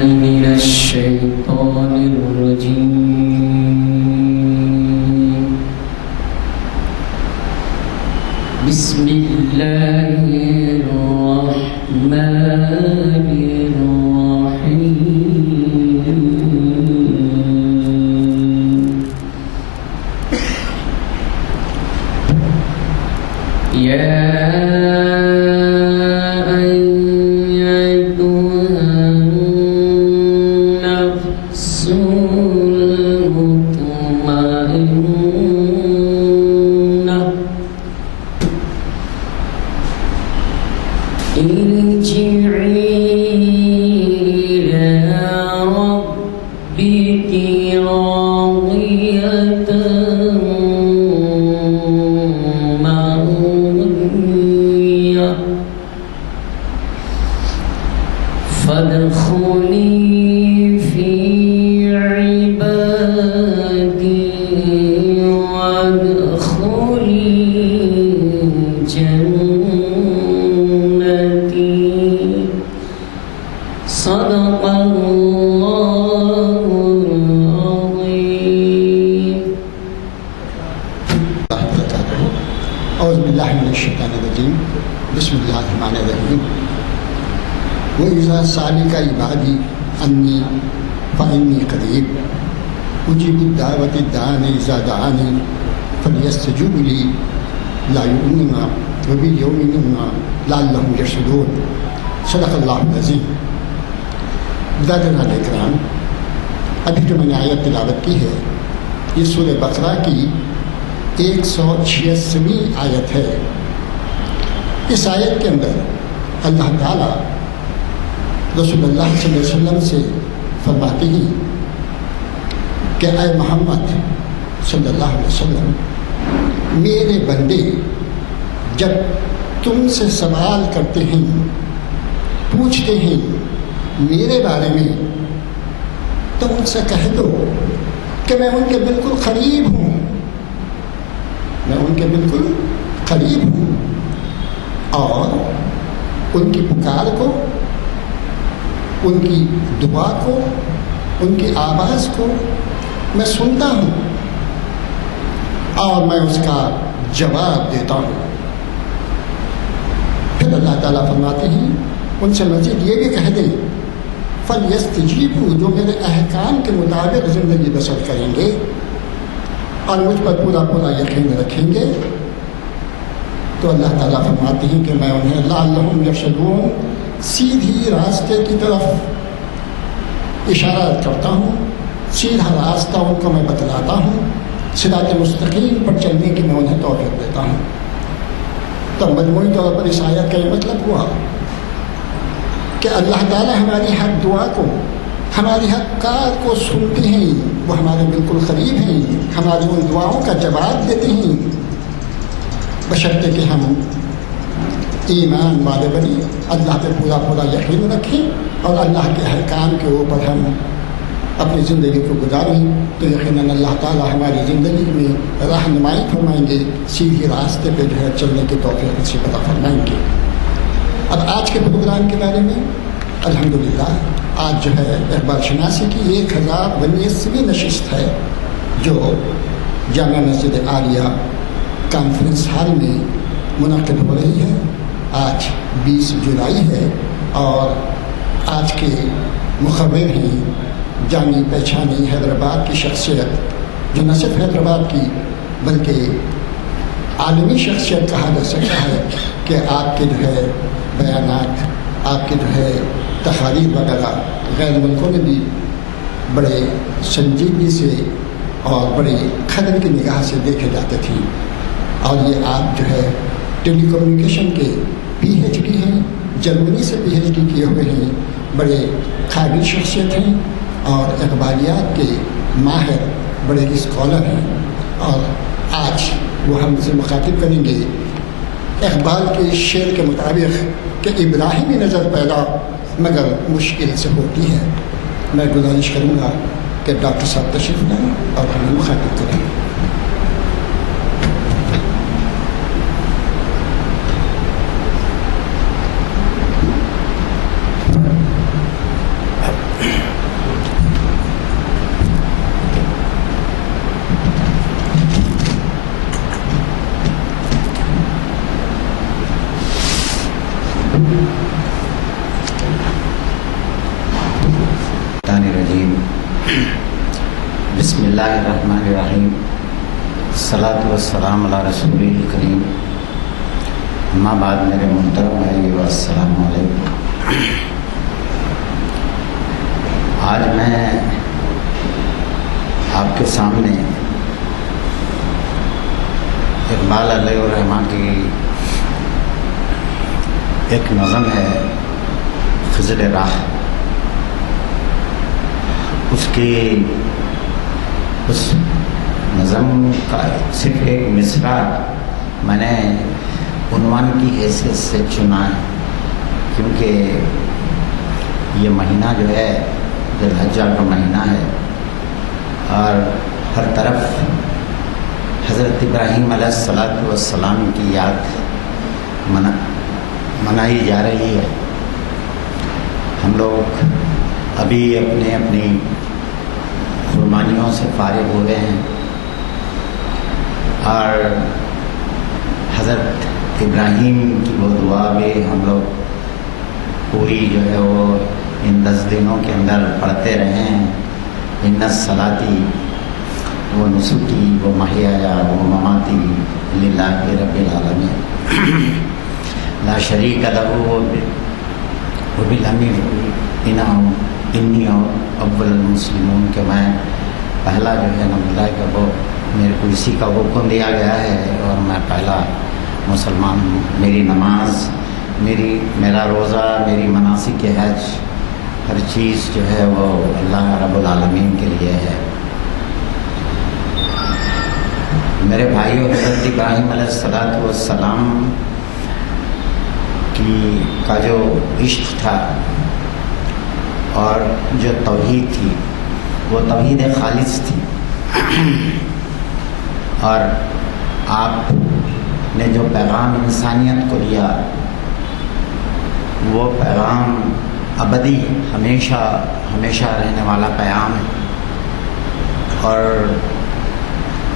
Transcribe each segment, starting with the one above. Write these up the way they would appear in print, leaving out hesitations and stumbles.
من الشيطان الرجيم. بسم الله الرحمن الرحيم. يا بسم اللہ الرحمن الرحیم. وَإِذَا سَأَلَكَ عِبَادِي عَنِّي فَإِنِّي قَرِيبٌ أُجِيبُ دَعْوَةَ الدَّاعِ إِذَا دَعَانِ فَلْيَسْتَجِيبُوا لِي لَا يُؤْمِنُونَ وَبِالْيَوْمِ لَعَلَّهُمْ يَرْشُدُونَ. صدق اللہ العظیم. برادران اکرام، ابھی جو میں نے آیت تلاوت کی ہے یہ سورہ بقرہ کی 186ویں آیت ہے. اس آیت کے اندر اللہ تعالیٰ رسول اللہ صلی اللہ علیہ وسلم سے فرماتے ہیں کہ اے محمد صلی اللہ علیہ وسلم، میرے بندے جب تم سے سوال کرتے ہیں، پوچھتے ہیں میرے بارے میں، تو ان سے کہہ دو کہ میں ان کے بالکل قریب ہوں. میں ان کے بالکل قریب ہوں اور ان کی پکار کو، ان کی دعا کو، ان کی آواز کو میں سنتا ہوں اور میں اس کا جواب دیتا ہوں. پھر اللہ تعالیٰ فرماتے ہیں ان سے مزید یہ بھی کہہ دیں فَلْيَسْتَجِيبُوا، جو میرے احکام کے مطابق زندگی بسر کریں گے اور مجھ پر پورا پورا یقین رکھیں گے، تو اللہ تعالیٰ فرماتے ہیں کہ میں انہیں لعلہم یرشدون، سیدھی راستے کی طرف اشارہ کرتا ہوں، سیدھا راستہ ان کو میں بتلاتا ہوں، صراط مستقیم پر چلنے کی میں انہیں توفیق دیتا ہوں. تو مجموعی طور پر اس آیت کا یہ مطلب ہوا کہ اللہ تعالیٰ ہماری ہر دعا کو، ہماری ہر کار کو سنتے ہیں، وہ ہمارے بالکل قریب ہیں، ہماری ان دعاؤں کا جواب دیتے ہیں، بشرطے کہ ہم ایمان والے بنی، اللہ پہ پورا پورا یقین رکھیں اور اللہ کے احکام کے اوپر ہم اپنی زندگی کو گزاریں، تو یقیناً اللہ تعالیٰ ہماری زندگی میں رہنمائی فرمائیں گے، سیدھی راستے پہ جو ہے چلنے کی توفیق نصیب عطا فرمائیں گے. اب آج کے پروگرام کے بارے میں الحمدللہ آج جو ہے اخبار شناسی کی 1019ویں نشست ہے جو جامعہ مسجد عالیہ کانفرنس ہال میں منعقد ہو رہی ہے. آج 20 جولائی ہے اور آج کے مخبر ہیں جانی پہچانی حیدرآباد کی شخصیت، جو نہ صرف حیدرآباد کی بلکہ عالمی شخصیت کہا جا سکتا ہے کہ آپ کے جو ہے بیانات، آپ کے جو ہے تقاریر وغیرہ غیر ملکوں میں بھی بڑے سنجیدگی سے اور بڑے قدر کی نگاہ سے دیکھے جاتے تھے. اور یہ آپ جو ہے ٹیلی کمیونیکیشن کے PhD ہیں، جرمنی سے PhD کیے ہوئے ہیں، بڑے قابل شخصیت ہیں اور اخباریات کے ماہر بڑے اسکالر ہیں. اور آج وہ ہم سے مخاطب کریں گے اقبال کے شعر کے مطابق کہ ابراہیمی نظر پیدا مگر مشکل سے ہوتی ہے. میں گزارش کروں گا کہ ڈاکٹر صاحب تشریف لائیں اور ہمیں مخاطب کریں. الرجیم بسم اللہ الرحمن الرحیم الصلاۃ والسلام علی رسول الکریم اما بعد میرے محترم بھائی السلام علیکم۔ آج میں آپ کے سامنے اقبال علیہ الرحمٰن کی ایک نظم ہے خضر راہ، اس نظم کا صرف ایک مصرع میں نے عنوان کی حیثیت سے چنا ہے، کیونکہ یہ مہینہ جو ہے ذی الحجہ کا مہینہ ہے اور ہر طرف حضرت ابراہیم علیہ السلام کی یاد منائی جا رہی ہے۔ ہم لوگ ابھی اپنی قربانیوں سے فارغ ہوئے ہیں اور حضرت ابراہیم کی وہ دعا بھی ہم لوگ پوری جو ہے وہ ان 10 دنوں کے اندر پڑھتے رہے ہیں۔ ان صلاتی و نسکی و محیایا و مماتی للہ رب العالمین لا شریک لہ وبالامین انی اول المسلمون کہ میں پہلا جو ہے نا کہ وہ میرے کو اسی کا حکم دیا گیا ہے اور میں پہلا مسلمان ہوں۔ میری نماز، میرا روزہ، میری مناسک حج، ہر چیز جو ہے وہ اللہ رب العالمین کے لیے ہے۔ میرے بھائیو، حضرت ابراہیم علیہ السلام کا جو عشق تھا اور جو توحید تھی وہ توحید خالص تھی، اور آپ نے جو پیغام انسانیت کو دیا وہ پیغام ابدی ہمیشہ ہمیشہ رہنے والا پیغام ہے۔ اور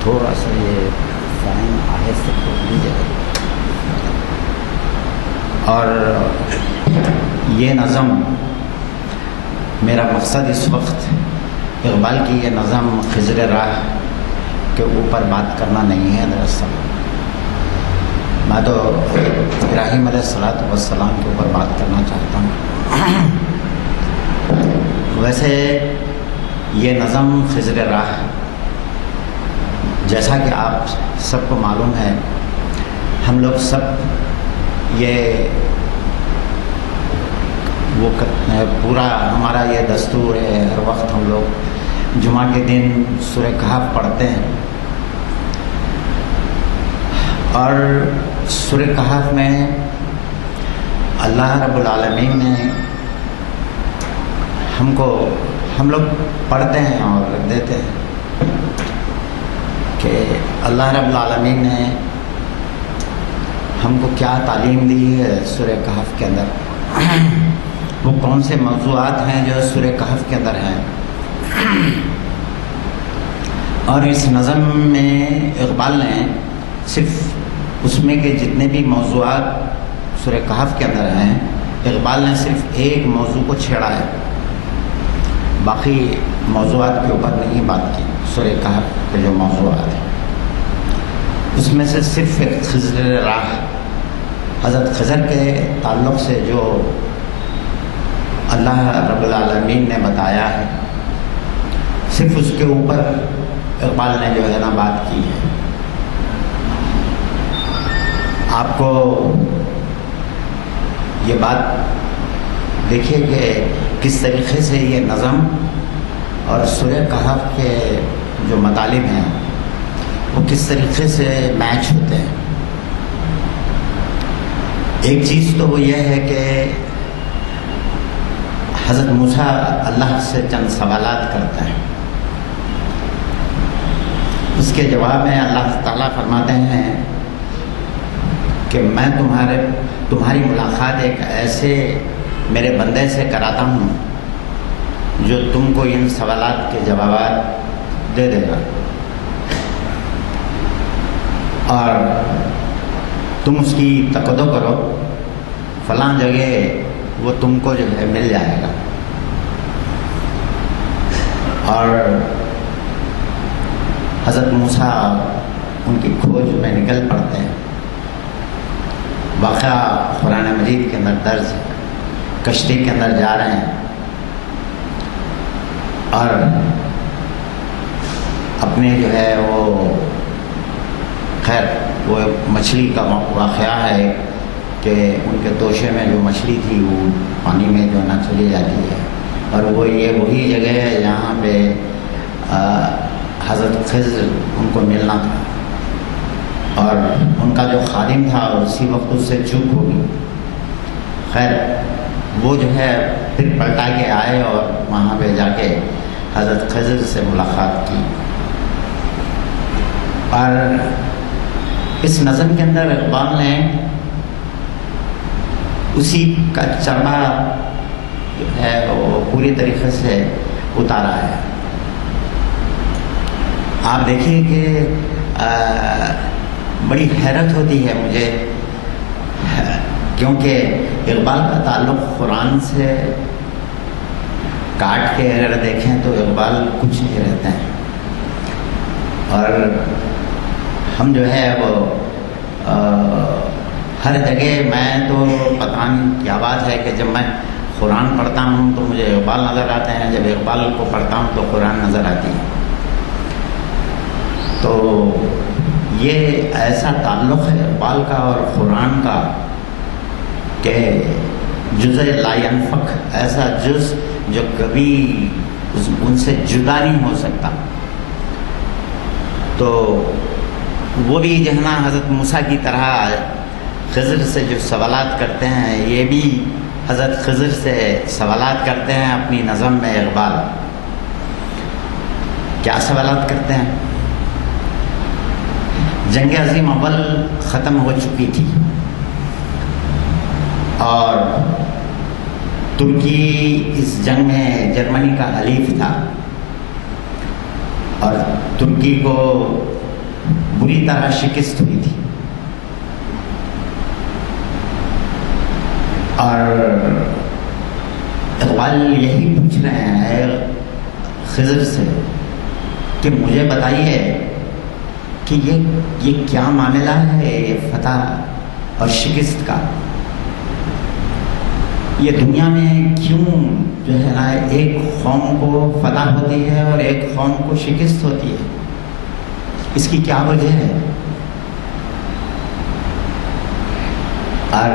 تھوڑا سا یہ فین آہستہ کھول لیجیے۔ اور یہ نظم، میرا مقصد اس وقت اقبال کی یہ نظم خضر راہ کے اوپر بات کرنا نہیں ہے۔ دراصل میں تو ابراہیم علیہ السلام کے اوپر بات کرنا چاہتا ہوں۔ ویسے یہ نظم خضر راہ، جیسا کہ آپ سب کو معلوم ہے، ہم لوگ سب یہ وہ پورا ہمارا یہ دستور ہے، ہر وقت ہم لوگ جمعہ کے دن سورہ کہف پڑھتے ہیں، اور سورہ کہف میں اللہ رب العالمین نے ہم لوگ پڑھتے ہیں اور رکھ دیتے ہیں کہ اللہ رب العالمین نے ہم کو کیا تعلیم دی ہے سورہ کہف کے اندر، وہ کون سے موضوعات ہیں جو سورہ کہف کے اندر ہیں۔ اور اس نظم میں اقبال نے صرف اس میں کے جتنے بھی موضوعات سورہ کہف کے اندر ہیں، اقبال نے صرف ایک موضوع کو چھیڑا ہے، باقی موضوعات کے اوپر نہیں بات کی۔ سورہ کہف کے جو موضوعات ہیں اس میں سے صرف ایک خضر راہ، حضرت خضر کے تعلق سے جو اللہ رب العالمین نے بتایا ہے، صرف اس کے اوپر اقبال نے جو ہے نا بات کی ہے۔ آپ کو یہ بات دیکھیے کہ کس طریقے سے یہ نظم اور سورہ کہف کے جو مطالب ہیں وہ کس طریقے سے میچ ہوتے ہیں۔ ایک چیز تو وہ یہ ہے کہ حضرت موسیٰ اللہ سے چند سوالات کرتے ہیں، اس کے جواب میں اللہ تعالیٰ فرماتے ہیں کہ میں تمہاری ملاقات ایک ایسے میرے بندے سے کراتا ہوں جو تم کو ان سوالات کے جوابات دے دے گا، اور تم اس کی تقدو کرو فلاں جگہ وہ تم کو جو ہے مل جائے گا. اور حضرت موسیٰ ان کی کھوج میں نکل پڑتے ہیں. واقعہ قرآن مجید کے اندر درج ہے. کشتی کے اندر جا رہے ہیں اور اپنے جو ہے وہ خیر وہ مچھلی کا واقعہ ہے کہ ان کے توشے میں جو مچھلی تھی وہ پانی میں جو نہ چلی جاتی ہے. اور وہ یہ وہی جگہ ہے جہاں پہ حضرت خضر ان کو ملنا تھا اور ان کا جو خادم تھا اسی وقت اس سے چوک ہو گئی. خیر وہ جو ہے پھر پلٹا کے آئے اور وہاں پہ جا کے حضرت خضر سے ملاقات کی. اور اس نظم کے اندر اقبال نے اسی کا چربا جو ہے وہ پوری طریقے سے اتارا ہے. آپ دیکھیے کہ بڑی حیرت ہوتی ہے مجھے کیونکہ اقبال کا تعلق قرآن سے کاٹ کے اگر دیکھیں تو اقبال کچھ نہیں رہتے ہیں. اور ہم جو ہے وہ ہر جگہ میں تو پتہ نہیں کیا بات ہے کہ جب میں قرآن پڑھتا ہوں تو مجھے اقبال نظر آتے ہیں, جب اقبال کو پڑھتا ہوں تو قرآن نظر آتی ہے. تو یہ ایسا تعلق ہے اقبال کا اور قرآن کا کہ جز لا ينفک, ایسا جز جو کبھی ان سے جدا نہیں ہو سکتا. تو وہ بھی جو ہے نا حضرت موسیٰ کی طرح خضر سے جو سوالات کرتے ہیں, یہ بھی حضرت خضر سے سوالات کرتے ہیں اپنی نظم میں. اقبال کیا سوالات کرتے ہیں؟ جنگ عظیم اول ختم ہو چکی تھی اور ترکی اس جنگ میں جرمنی کا حلیف تھا اور ترکی کو بری طرح شکست ہوئی تھی. اور اقبال یہی پوچھ رہے ہیں خضر سے کہ مجھے بتائیے کہ یہ کیا معاملہ ہے یہ فتح اور شکست کا. یہ دنیا میں کیوں جو ہے نا ایک قوم کو فتح ہوتی ہے اور ایک قوم کو شکست ہوتی ہے, اس کی کیا وجہ ہے؟ اور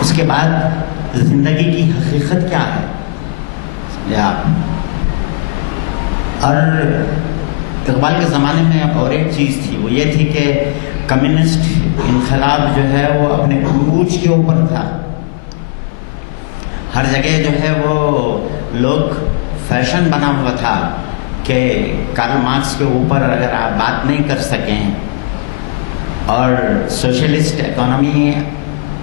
اس کے بعد زندگی کی حقیقت کیا ہے سمجھے آپ. اور اقبال کے زمانے میں اور ایک چیز تھی, وہ یہ تھی کہ کمیونسٹ انقلاب جو ہے وہ اپنے عروج کے اوپر تھا. ہر جگہ جو ہے وہ لوگ فیشن بنا ہوا تھا کہ کارل مارکس کے اوپر اگر آپ بات نہیں کر سکیں اور سوشلسٹ اکانومی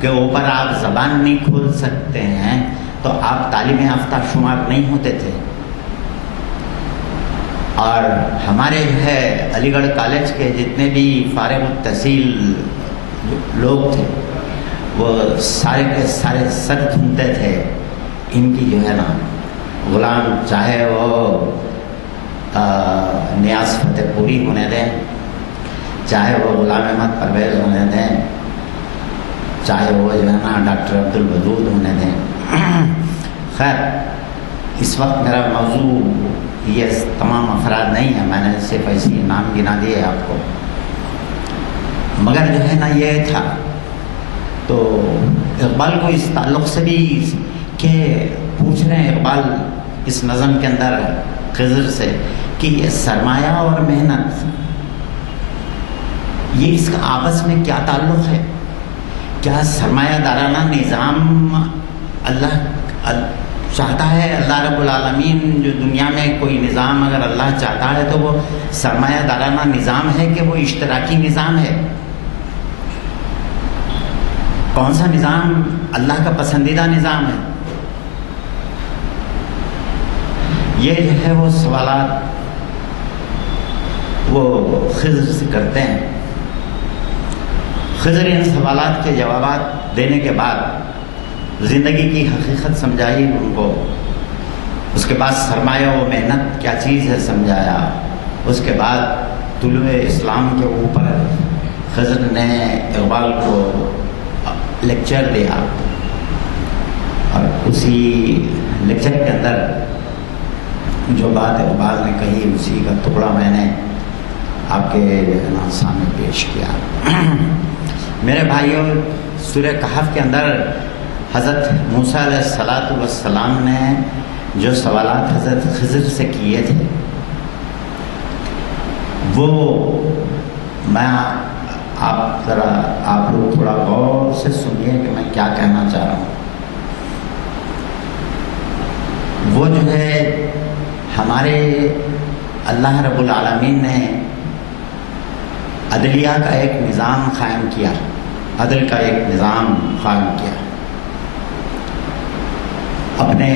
کے اوپر آپ زبان نہیں کھول سکتے ہیں تو آپ تعلیم یافتہ شمار نہیں ہوتے تھے. اور ہمارے جو ہے علی گڑھ کالج کے جتنے بھی فارغ التحصیل لوگ تھے وہ سارے کے سارے سر دھنتے تھے ان کی جو ہے نا غلام, چاہے وہ نیاز فتح پوری ہونے دیں, چاہے وہ غلام احمد پرویز ہونے دیں, چاہے وہ جو ہے نا ڈاکٹر عبد الودود ہونے دیں. خیر اس وقت میرا موضوع یہ تمام افراد نہیں ہے, میں نے صرف ایسی نام گنا دیے آپ کو, مگر جو ہے نا یہ تھا. تو اقبال کو اس تعلق سے بھی کہ پوچھ رہے ہیں اقبال اس نظم کے اندر خضر سے کہ یہ سرمایہ اور محنت یہ اس کا آپس میں کیا تعلق ہے؟ کیا سرمایہ دارانہ نظام اللہ چاہتا ہے؟ اللہ رب العالمین جو دنیا میں کوئی نظام اگر اللہ چاہتا ہے تو وہ سرمایہ دارانہ نظام ہے کہ وہ اشتراکی نظام ہے؟ کون سا نظام اللہ کا پسندیدہ نظام ہے؟ یہ جو ہے وہ سوالات وہ خضر سے کرتے ہیں. خضر ان سوالات کے جوابات دینے کے بعد زندگی کی حقیقت سمجھائی ان کو، اس کے بعد سرمایہ و محنت کیا چیز ہے سمجھایا، اس کے بعد طلوع اسلام کے اوپر خضر نے اقبال کو لیکچر دیا، اور اسی لیکچر کے اندر جو بات اقبال نے کہی اسی کا ٹکڑا میں نے آپ کے سامنے پیش کیا۔ میرے بھائیوں، سورہ کہف کے اندر حضرت موسیٰ علیہ السلام نے جو سوالات حضرت خضر سے کیے تھے وہ میں آپ لوگ تھوڑا غور سے سنیے کہ میں کیا کہنا چاہ رہا ہوں۔ وہ جو ہے ہمارے اللہ رب العالمین نے عدلیہ کا ایک نظام قائم کیا، عدل کا ایک نظام قائم کیا اپنے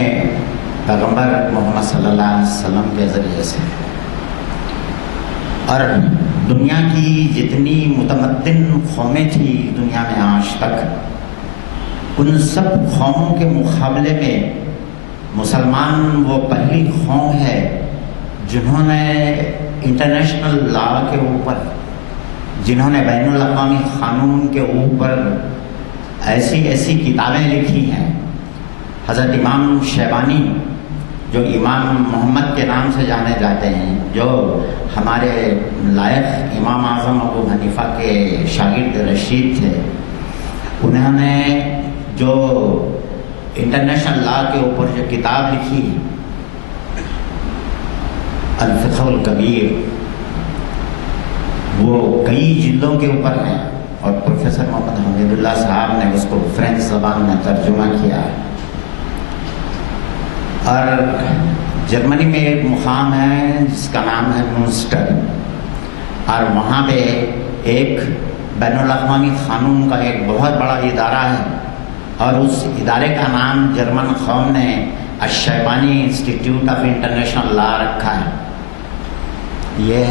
پیغمبر محمد صلی اللہ علیہ وسلم کے ذریعے سے، اور دنیا کی جتنی متمدن قومیں تھیں دنیا میں آج تک، ان سب قوموں کے مقابلے میں مسلمان وہ پہلی قوم ہے جنہوں نے انٹرنیشنل لا کے اوپر، جنہوں نے بین الاقوامی قانون کے اوپر ایسی کتابیں لکھی ہیں۔ حضرت امام شیبانی جو امام محمد کے نام سے جانے جاتے ہیں، جو ہمارے لائق امام اعظم ابو حنیفہ کے شاگرد رشید تھے، انہوں نے جو انٹرنیشنل لا کے اوپر جو کتاب لکھی الفقہ الکبیر، وہ کئی جلدوں کے اوپر ہیں، اور پروفیسر محمد حمید اللہ صاحب نے اس کو فرینچ زبان میں ترجمہ کیا ہے۔ اور جرمنی میں ایک مقام ہے جس کا نام ہے مونسٹر، اور وہاں پہ ایک بین الاقوامی قانون کا ایک بہت بڑا ادارہ ہے، اور اس ادارے کا نام جرمن قوم نے الشیبانی انسٹیٹیوٹ آف انٹرنیشنل لا رکھا ہے۔ یہ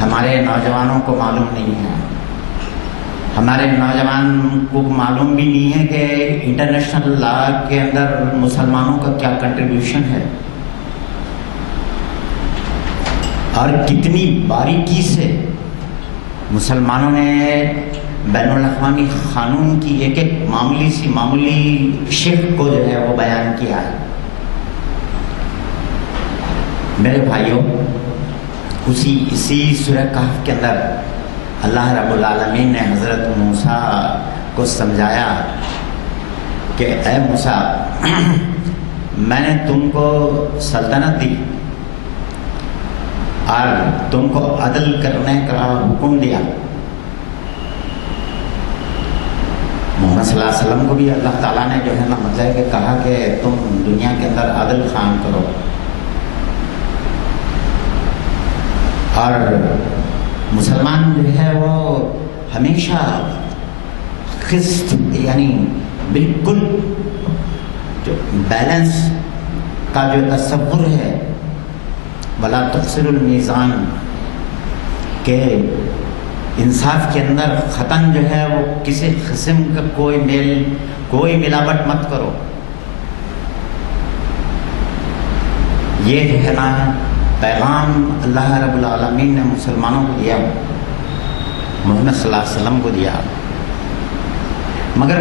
ہمارے نوجوانوں کو معلوم نہیں ہے، ہمارے نوجوان کو معلوم بھی نہیں ہے کہ انٹرنیشنل لا کے اندر مسلمانوں کا کیا کنٹریبیوشن ہے، اور کتنی باریکی سے مسلمانوں نے بین الاقوامی قانون کی ایک معمولی شق کو جو ہے وہ بیان کیا ہے۔ میرے بھائیوں، اسی سورہ کہف کے اندر اللہ رب العالمین نے حضرت موسیٰ کو سمجھایا کہ اے موسیٰ، میں نے تم کو سلطنت دی اور تم کو عدل کرنے کا حکم دیا۔ محمد صلی اللہ علیہ وسلم کو بھی اللہ تعالیٰ نے جو ہے نا مطلب کہ کہا کہ تم دنیا کے اندر عدل قائم کرو، اور مسلمان جو ہے وہ ہمیشہ قسط یعنی بالکل جو بیلنس کا جو تصور ہے، ولا تخسر المیزان، کہ انصاف کے اندر ختم جو ہے وہ کسی قسم کا کوئی ملاوٹ مت کرو۔ یہ جو ہے نا پیغام اللہ رب العالمین نے مسلمانوں کو دیا، محمد صلی اللہ علیہ وسلم کو دیا، مگر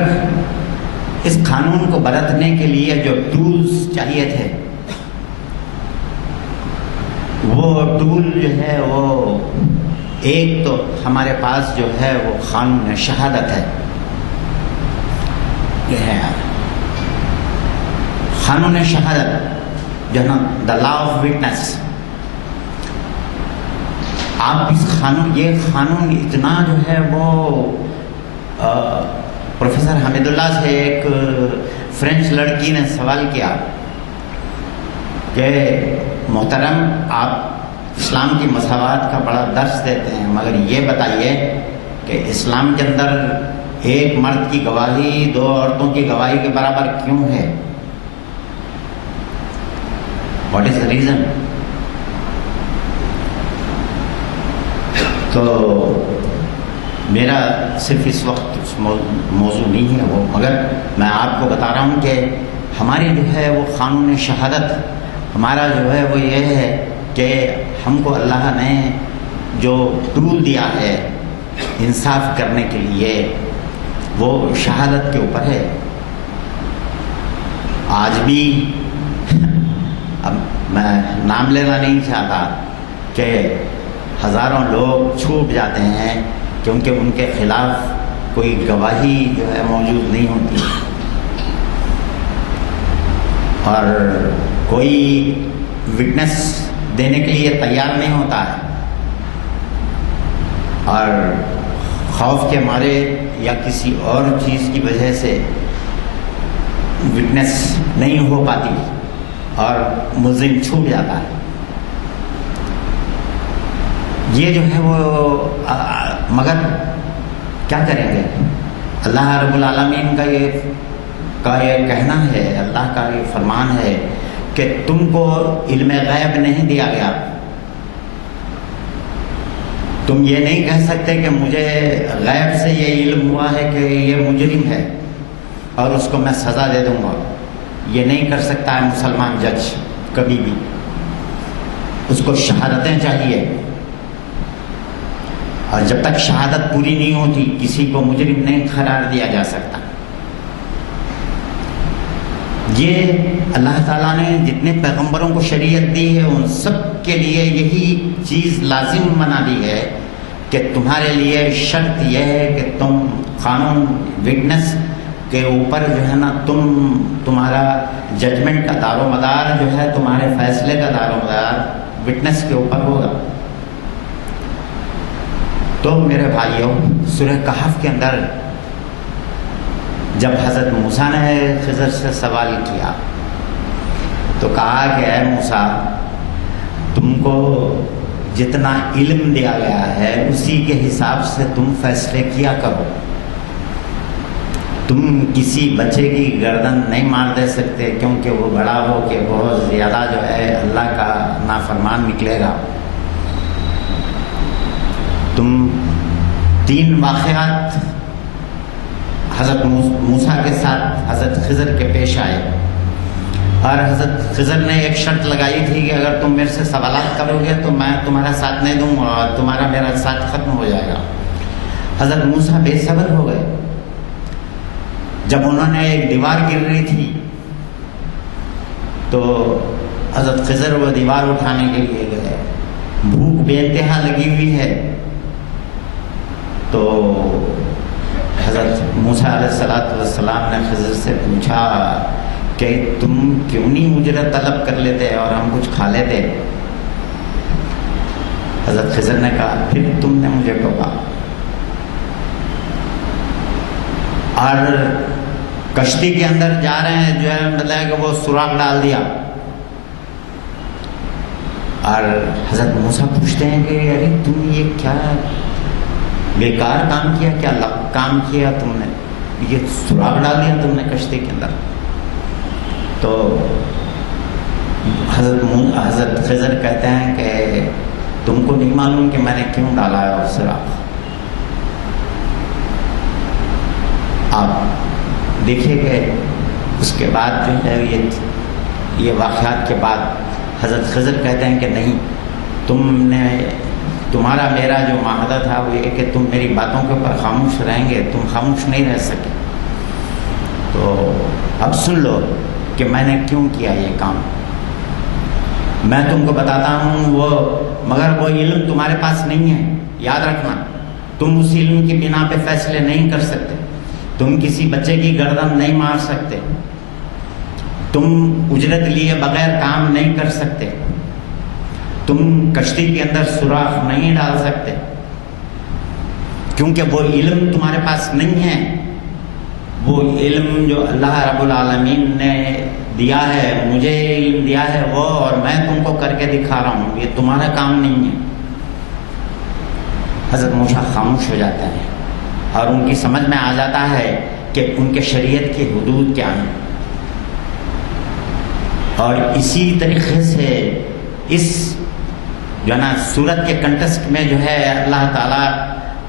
اس قانون کو برتنے کے لیے جو ٹولز چاہیے تھے، وہ ٹول جو ہے وہ ایک تو ہمارے پاس جو ہے وہ قانون شہادت ہے، یہ ہے قانون شہادت جو ہے نا دا لا آف وٹنس۔ آپ یہ قانون اتنا جو ہے وہ پروفیسر حمید اللہ سے ایک فرینچ لڑکی نے سوال کیا کہ محترم، آپ اسلام کی مساوات کا بڑا درس دیتے ہیں، مگر یہ بتائیے کہ اسلام کے اندر ایک مرد کی گواہی 2 عورتوں کی گواہی کے برابر کیوں ہے؟ What is the reason? تو میرا صرف اس وقت اس موضوع نہیں ہے وہ، مگر میں آپ کو بتا رہا ہوں کہ ہماری جو ہے وہ قانون شہادت ہمارا جو ہے وہ یہ ہے کہ ہم کو اللہ نے جو ٹول دیا ہے انصاف کرنے کے لیے وہ شہادت کے اوپر ہے۔ آج بھی اب میں نام لینا نہیں چاہتا کہ ہزاروں لوگ چھوٹ جاتے ہیں کیونکہ ان کے خلاف کوئی گواہی جو ہے موجود نہیں ہوتی اور کوئی وٹنس دینے کے لیے تیار نہیں ہوتا ہے، اور خوف کے مارے یا کسی اور چیز کی وجہ سے وٹنس نہیں ہو پاتی اور ملزم چھوٹ جاتا ہے۔ یہ جو ہے وہ مگر کیا کریں گے؟ اللہ رب العالمین کا یہ کہنا ہے، اللہ کا یہ فرمان ہے کہ تم کو علم غیب نہیں دیا گیا، تم یہ نہیں کہہ سکتے کہ مجھے غیب سے یہ علم ہوا ہے کہ یہ مجرم ہے اور اس کو میں سزا دے دوں گا۔ یہ نہیں کر سکتا ہے مسلمان جج کبھی بھی، اس کو شہادتیں چاہیے، اور جب تک شہادت پوری نہیں ہوتی کسی کو مجرم نہیں قرار دیا جا سکتا۔ یہ اللہ تعالیٰ نے جتنے پیغمبروں کو شریعت دی ہے ان سب کے لیے یہی چیز لازم بنا دی ہے کہ تمہارے لیے شرط یہ ہے کہ تم قانون وٹنس کے اوپر جو ہے نا تمہارا ججمنٹ کا دار و مدار جو ہے تمہارے فیصلے کا دار و مدار وٹنس کے اوپر ہوگا۔ تو میرے بھائیوں، سورہ کہف کے اندر جب حضرت موسیٰ نے خضر سے سوال کیا تو کہا کہ اے موسیٰ، تم کو جتنا علم دیا گیا ہے اسی کے حساب سے تم فیصلے کیا کرو، تم کسی بچے کی گردن نہیں مار دے سکتے کیونکہ وہ بڑا ہو کہ بہت زیادہ جو ہے اللہ کا نافرمان نکلے گا۔ تم 3 واقعات حضرت موسیٰ کے ساتھ حضرت خضر کے پیش آئے، اور حضرت خضر نے ایک شرط لگائی تھی کہ اگر تم میرے سے سوالات کرو گے تو میں تمہارا ساتھ نہیں دوں گا اور تمہارا میرا ساتھ ختم ہو جائے گا۔ حضرت موسیٰ بے صبر ہو گئے، جب انہوں نے ایک دیوار گر رہی تھی تو حضرت خضر وہ دیوار اٹھانے کے لیے گئے، بھوک بے انتہا لگی ہوئی ہے، تو حضرت موسیٰ علیہ السلام نے خضر سے پوچھا کہ تم کیوں نہیں اجرت طلب کر لیتے اور ہم کچھ کھا لیتے؟ حضرت خضر نے کہا پھر تم نے مجھے ٹوکا، اور کشتی کے اندر جا رہے ہیں جو ہے بتایا کہ وہ سوراخ ڈال دیا، اور حضرت موسیٰ پوچھتے ہیں کہ ارے تم یہ کیا بیکار کام کیا، کیا کام کیا تم نے، یہ سوراخ ڈال دیا تم نے کشتی کے اندر؟ تو حضرت خضر کہتے ہیں کہ تم کو نہیں معلوم کہ میں نے کیوں ڈالا ہے وہ سوراخ؟ آپ دیکھیے کہ اس کے بعد جو ہے یہ واقعات کے بعد حضرت خضر کہتے ہیں کہ نہیں، تمہارا میرا جو معاہدہ تھا وہ یہ کہ تم میری باتوں کے اوپر خاموش رہیں گے، تم خاموش نہیں رہ سکے، تو اب سن لو کہ میں نے کیوں کیا یہ کام۔ میں تم کو بتاتا ہوں مگر وہ علم تمہارے پاس نہیں ہے، یاد رکھنا، تم اس علم کی بنا پہ فیصلے نہیں کر سکتے، تم کسی بچے کی گردن نہیں مار سکتے، تم اجرت لیے بغیر کام نہیں کر سکتے، تم کشتی کے اندر سوراخ نہیں ڈال سکتے، کیونکہ وہ علم تمہارے پاس نہیں ہے۔ وہ علم جو اللہ رب العالمین نے دیا ہے، مجھے علم دیا ہے وہ، اور میں تم کو کر کے دکھا رہا ہوں، یہ تمہارا کام نہیں ہے۔ حضرت موسیٰ خاموش ہو جاتا ہے اور ان کی سمجھ میں آ جاتا ہے کہ ان کے شریعت کی حدود کیا ہیں، اور اسی طریقے سے اس جو ہے نا صورت کے کنٹسٹ میں جو ہے اللہ تعالیٰ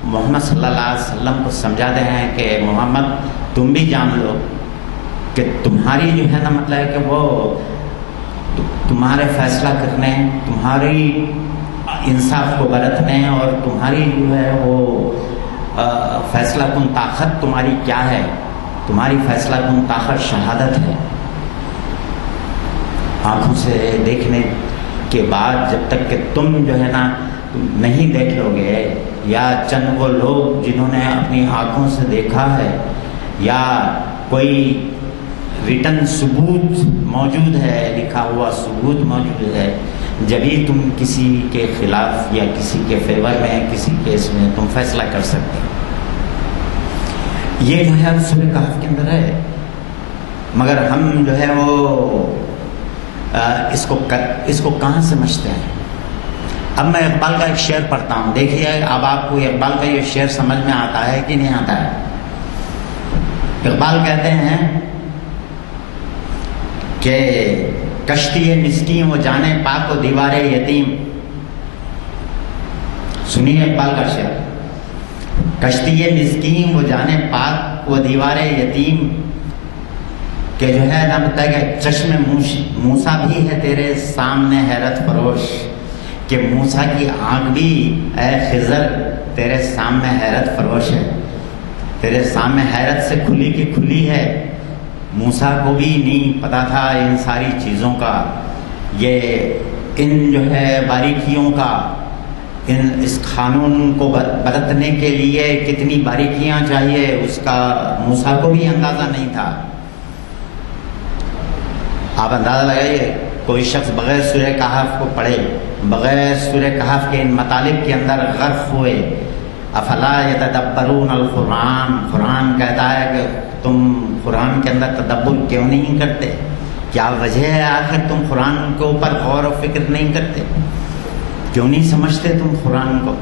محمد صلی اللہ علیہ وسلم کو سمجھاتے ہیں کہ محمد تم بھی جان لو کہ تمہاری جو ہے نا مطلب ہے کہ وہ تمہارے فیصلہ کرنے، تمہاری انصاف کو برتنے اور تمہاری جو ہے وہ فیصلہ کن طاقت تمہاری کیا ہے، تمہاری فیصلہ کن طاقت شہادت ہے۔ آنکھوں سے دیکھنے کے بعد جب تک کہ تم جو ہے نا نہیں دیکھ لو گے، یا چند وہ لوگ جنہوں نے اپنی آنکھوں سے دیکھا ہے یا کوئی ریٹن ثبوت موجود ہے، لکھا ہوا ثبوت موجود ہے، جبھی تم کسی کے خلاف یا کسی کے فیور میں کسی کیس میں تم فیصلہ کر سکتے ہو۔ یہ جو ہے سورہ کہف کے اندر ہے، مگر ہم جو ہے وہ اس کو کہاں سمجھتے ہیں؟ اب میں اقبال کا ایک شعر پڑھتا ہوں، دیکھیے اب آپ کو اقبال کا یہ شعر سمجھ میں آتا ہے کہ نہیں آتا ہے۔ اقبال کہتے ہیں کہ کشتی مسکین وہ جانے پاک و دیوار یتیم، سنیے اقبال کا شعر، کشتی مسکین وہ جانے پاک و دیوار یتیم، کہ جو ہے نا بتا کہ چشم موسیٰ بھی ہے تیرے سامنے حیرت فروش، کہ موسیٰ کی آنکھ بھی اے خضر تیرے سامنے حیرت فروش ہے، تیرے سامنے حیرت سے کھلی کی کھلی ہے۔ موسیٰ کو بھی نہیں پتا تھا ان ساری چیزوں کا، یہ ان جو ہے باریکیوں کا، اس قانون کو برتنے کے لیے کتنی باریکیاں چاہیے اس کا موسیٰ کو بھی اندازہ نہیں تھا۔ آپ اندازہ لگائیے، کوئی شخص بغیر سورہ کہف کو پڑھے، بغیر سورہ کہف کے ان مطالب کے اندر غرق ہوئے، افلا یتدبرون القرآن، قرآن کہتا ہے کہ تم قرآن کے اندر تدبر کیوں نہیں کرتے؟ کیا وجہ ہے آخر تم قرآن کے اوپر غور و فکر نہیں کرتے؟ کیوں نہیں سمجھتے تم قرآن کو؟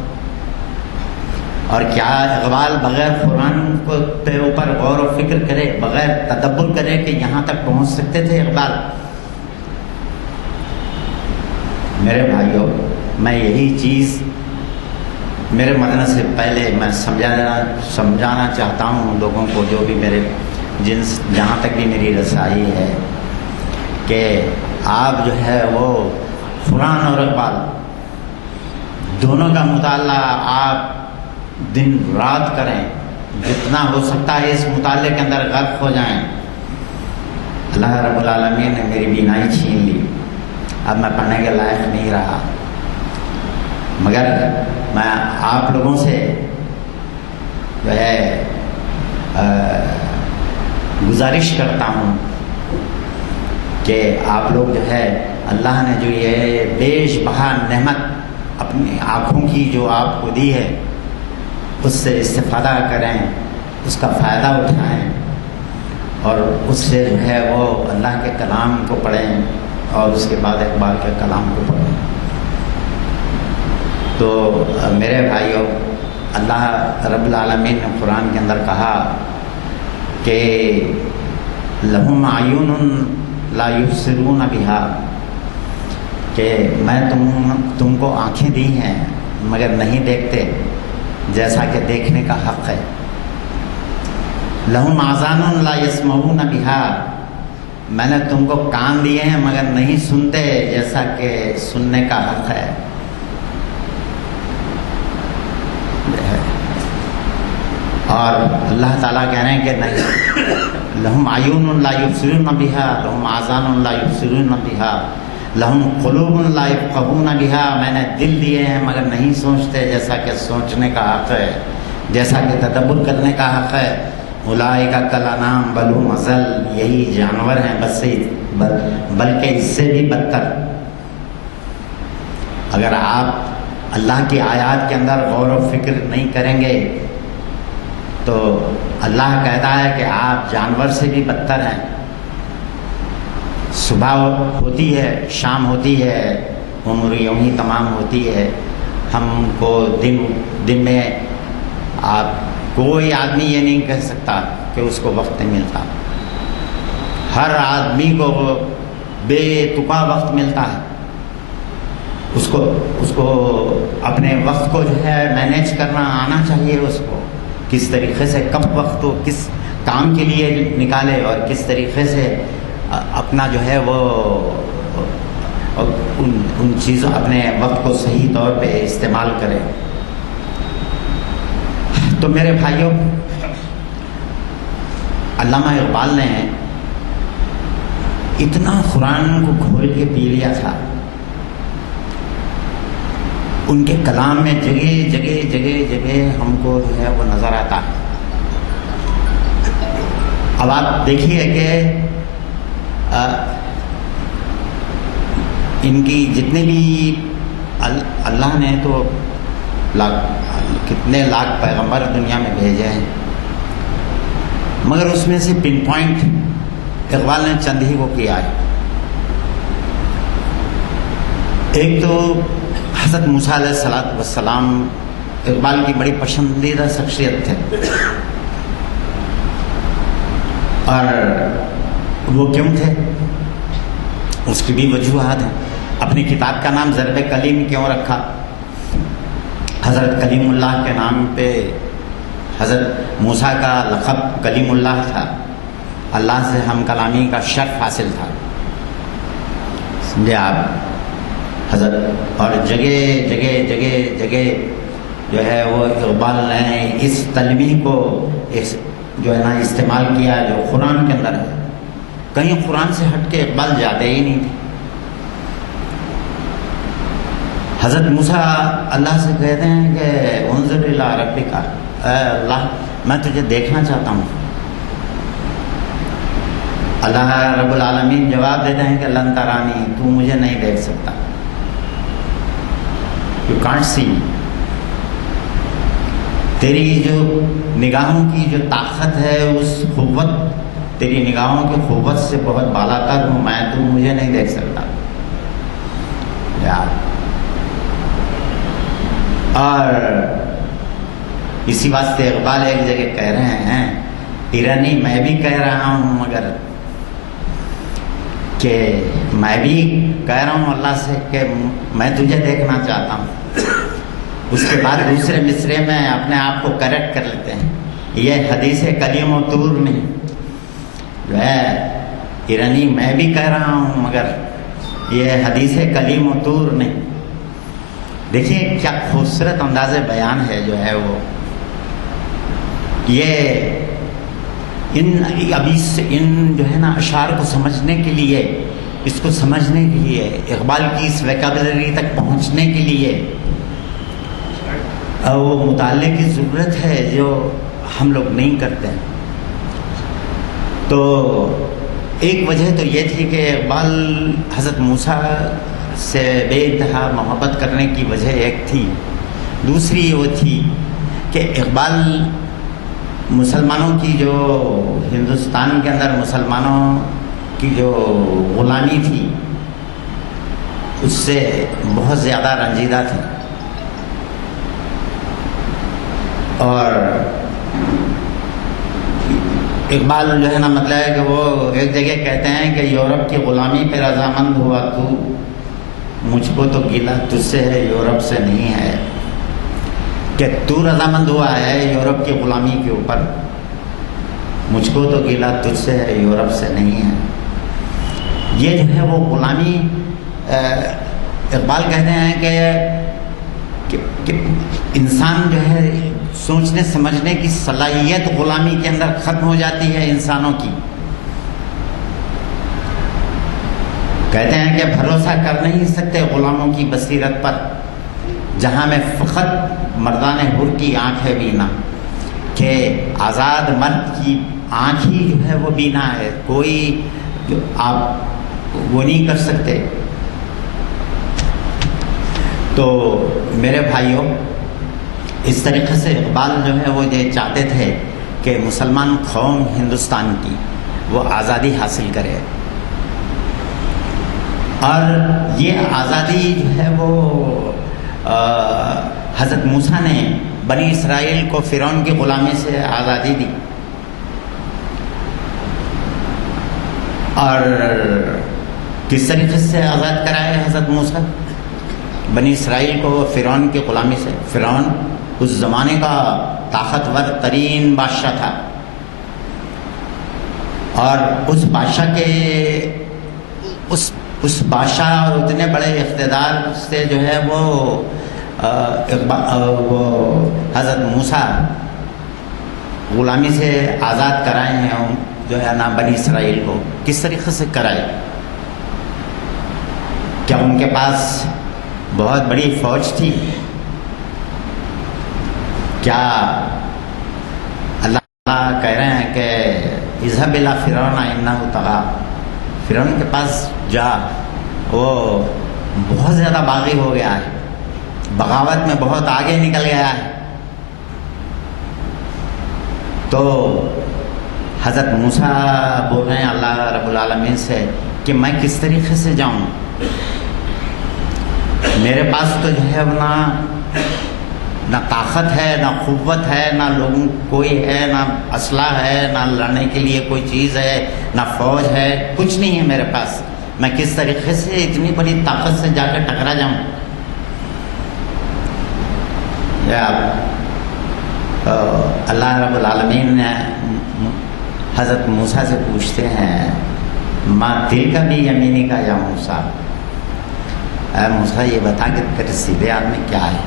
اور کیا اقبال بغیر قرآن کے اوپر غور و فکر کرے، بغیر تدبر کرے کہ یہاں تک پہنچ سکتے تھے اقبال؟ میرے بھائیوں، میں یہی چیز میرے مرنے سے پہلے میں سمجھانا چاہتا ہوں لوگوں کو، جو بھی میرے جہاں تک بھی میری رسائی ہے، کہ آپ جو ہے وہ قرآن اور اقبال دونوں کا مطالعہ آپ دن رات کریں، جتنا ہو سکتا ہے اس مطالعے کے اندر غرق ہو جائیں۔ اللہ رب العالمین نے میری بینائی چھین لی، اب میں پڑھنے کے لائق نہیں رہا، مگر میں آپ لوگوں سے جو ہے گزارش کرتا ہوں کہ آپ لوگ جو ہے اللہ نے جو یہ بیش بہا نعمت اپنی آنکھوں کی جو آپ کو دی ہے، اس سے استفادہ کریں، اس کا فائدہ اٹھائیں، اور اس سے جو ہے وہ اللہ کے کلام کو پڑھیں اور اس کے بعد اقبال کے کلام کو پڑھیں۔ تو میرے بھائیوں، اللہ رب العالمین نے قرآن کے اندر کہا کہ لہم اعین لا یبصرون بہا، کہ میں تم کو آنکھیں دی ہیں مگر نہیں دیکھتے جیسا کہ دیکھنے کا حق ہے۔ لہم آذان لا یسمعون بہا، میں نے تم کو کان دیے ہیں مگر نہیں سنتے جیسا کہ سننے کا حق ہے۔ اور اللہ تعالیٰ کہہ رہے ہیں کہ نہیں، لہم اعین لا یبصرون بہا، لہم آذان لا یبصرون بہا، لہم قلوب لا یفقہون بہا، میں نے دل دیے ہیں مگر نہیں سوچتے جیسا کہ سوچنے کا حق ہے، جیسا کہ تدبر کرنے کا حق ہے۔ اولئک کالانعام بل ھم اضل، یہی جانور ہیں بلکہ اس سے بھی بدتر۔ اگر آپ اللہ کی آیات کے اندر غور و فکر نہیں کریں گے تو اللہ کہتا ہے کہ آپ جانور سے بھی بدتر ہیں۔ صبح ہوتی ہے، شام ہوتی ہے، عمر یوں ہی تمام ہوتی ہے، ہم کو دن میں آپ کوئی آدمی یہ نہیں کہہ سکتا کہ اس کو وقت نہیں ملتا۔ ہر آدمی کو بے تکا وقت ملتا ہے، اس کو اپنے وقت کو جو ہے مینیج کرنا آنا چاہیے، اس کو کس طریقے سے کب وقت کو کس کام کے لیے نکالے اور کس طریقے سے اپنا جو ہے وہ ان چیزوں اپنے وقت کو صحیح طور پہ استعمال کرے۔ تو میرے بھائیوں، علامہ اقبال نے اتنا قرآن کو کھول کے پی لیا تھا، ان کے کلام میں جگہ ہم کو جو ہے وہ نظر آتا ہے۔ اب آپ دیکھیے کہ ان کی جتنے بھی اللہ نے تو کتنے لاکھ پیغمبر دنیا میں بھیجے ہیں، مگر اس میں سے پن پوائنٹ اقبال نے چند ہی کو کیا ہے۔ ایک تو حضرت موسیٰ علیہ السلام اقبال کی بڑی پسندیدہ شخصیت تھے، اور وہ کیوں تھے اس کی بھی وجوہات ہیں۔ اپنی کتاب کا نام ضرب کلیم کیوں رکھا؟ حضرت کلیم اللہ کے نام پہ حضرت موسیٰ کا لقب کلیم اللہ تھا، اللہ سے ہم کلامی کا شرف حاصل تھا، سمجھے آپ حضرت۔ اور جگہ جو ہے وہ اقبال نے اس تلمیح کو جو ہے نا استعمال کیا جو قرآن کے اندر ہے۔ کہیں قرآن سے ہٹ کے اقبال جاتے ہی نہیں تھے۔ حضرت موسیٰ اللہ سے کہتے ہیں کہ انظر الی ربک، اے اللہ میں تجھے دیکھنا چاہتا ہوں۔ اللہ رب العالمین جواب دیتے ہیں کہ لن ترانی، تو مجھے نہیں دیکھ سکتا، یو کانٹ سی می۔ تیری جو نگاہوں کی جو طاقت ہے، اس قوت، تیری نگاہوں کی قوت سے بہت بالا تر ہوں میں، تو مجھے نہیں دیکھ سکتا یار۔ اور اسی واسطے اقبال ایک جگہ کہہ رہے ہیں، ایرانی میں بھی کہہ رہا ہوں، مگر کہ میں بھی کہہ رہا ہوں اللہ سے کہ میں تجھے دیکھنا چاہتا ہوں۔ اس کے بعد دوسرے مصرے میں اپنے آپ کو کریکٹ کر لیتے ہیں، یہ حدیث کلیم و طور نہیں جو ہے، ایرانی میں بھی کہہ رہا ہوں مگر یہ حدیث کلیم و طور نہیں۔ دیکھیے کیا خوبصورت انداز بیان ہے جو ہے وہ، یہ ان جو ہے نا اشعار کو سمجھنے کے لیے، اس کو سمجھنے کے لیے، اقبال کی اس ویکابلری تک پہنچنے کے لیے وہ مطالعے کی ضرورت ہے جو ہم لوگ نہیں کرتے ہیں۔ تو ایک وجہ تو یہ تھی کہ اقبال حضرت موسیٰ سے بے انتہا محبت کرنے کی وجہ ایک تھی، دوسری وہ تھی کہ اقبال مسلمانوں کی جو ہندوستان کے اندر مسلمانوں کی جو غلامی تھی اس سے بہت زیادہ رنجیدہ تھے، اور اقبال جو ہے نا مطلب ہے کہ وہ ایک جگہ کہتے ہیں کہ یورپ کی غلامی پہ رضامند ہوا تو، مجھ کو تو گیلا تجھ سے ہے یورپ سے نہیں ہے، کہ تو رضامند ہوا ہے یورپ کی غلامی کے اوپر، مجھ کو تو گیلا تجھ سے ہے یورپ سے نہیں ہے۔ یہ جو ہے وہ غلامی، اقبال کہتے ہیں کہ انسان جو ہے سوچنے سمجھنے کی صلاحیت غلامی کے اندر ختم ہو جاتی ہے انسانوں کی۔ کہتے ہیں کہ بھروسہ کر نہیں سکتے غلاموں کی بصیرت پر، جہاں میں فقط مردان حر کی آنکھ ہے بینا، کہ آزاد مرد کی آنکھ ہی جو ہے وہ بینا ہے، کوئی جو آپ وہ نہیں کر سکتے۔ تو میرے بھائیوں، اس طریقے سے اقبال جو ہے وہ یہ چاہتے تھے کہ مسلمان قوم ہندوستان کی وہ آزادی حاصل کرے، اور یہ آزادی جو ہے وہ حضرت موسیٰ نے بنی اسرائیل کو فرعون کی غلامی سے آزادی دی، اور کس طریقے سے آزاد کرائے حضرت موسیٰ؟ بنی اسرائیل کو فرعون کی غلامی سے. فرعون اس زمانے کا طاقتور ترین بادشاہ تھا، اور اس بادشاہ کے اس بادشاہ اور اتنے بڑے اقتدار سے جو ہے وہ حضرت موسیٰ غلامی سے آزاد کرائے ہیں جو ہے نا بنی اسرائیل کو. کس طریقے سے کرائے؟ کیا ان کے پاس بہت بڑی فوج تھی؟ کیا اللہ کہہ رہے ہیں کہ اذهب الى فرعون انه طغى، فرعون کے پاس جا، وہ بہت زیادہ باغی ہو گیا ہے، بغاوت میں بہت آگے نکل گیا ہے. تو حضرت موسیٰ بول رہے ہیں اللہ رب العالمین سے کہ میں کس طریقے سے جاؤں، میرے پاس تو جو ہے نہ طاقت ہے، نہ قوت ہے، نہ لوگوں کوئی ہے، نہ اسلحہ ہے، نہ لڑنے کے لیے کوئی چیز ہے، نہ فوج ہے، کچھ نہیں ہے میرے پاس. میں کس طریقے سے اتنی بڑی طاقت سے جا کے ٹکرا جاؤں؟ یا اللہ رب العالمین نے حضرت موسیٰ سے پوچھتے ہیں ما تلک بھی یمینی کا یا موسیٰ، اے موسیٰ یہ بتا کہ تیرے سیدھے ہاتھ میں کیا ہے؟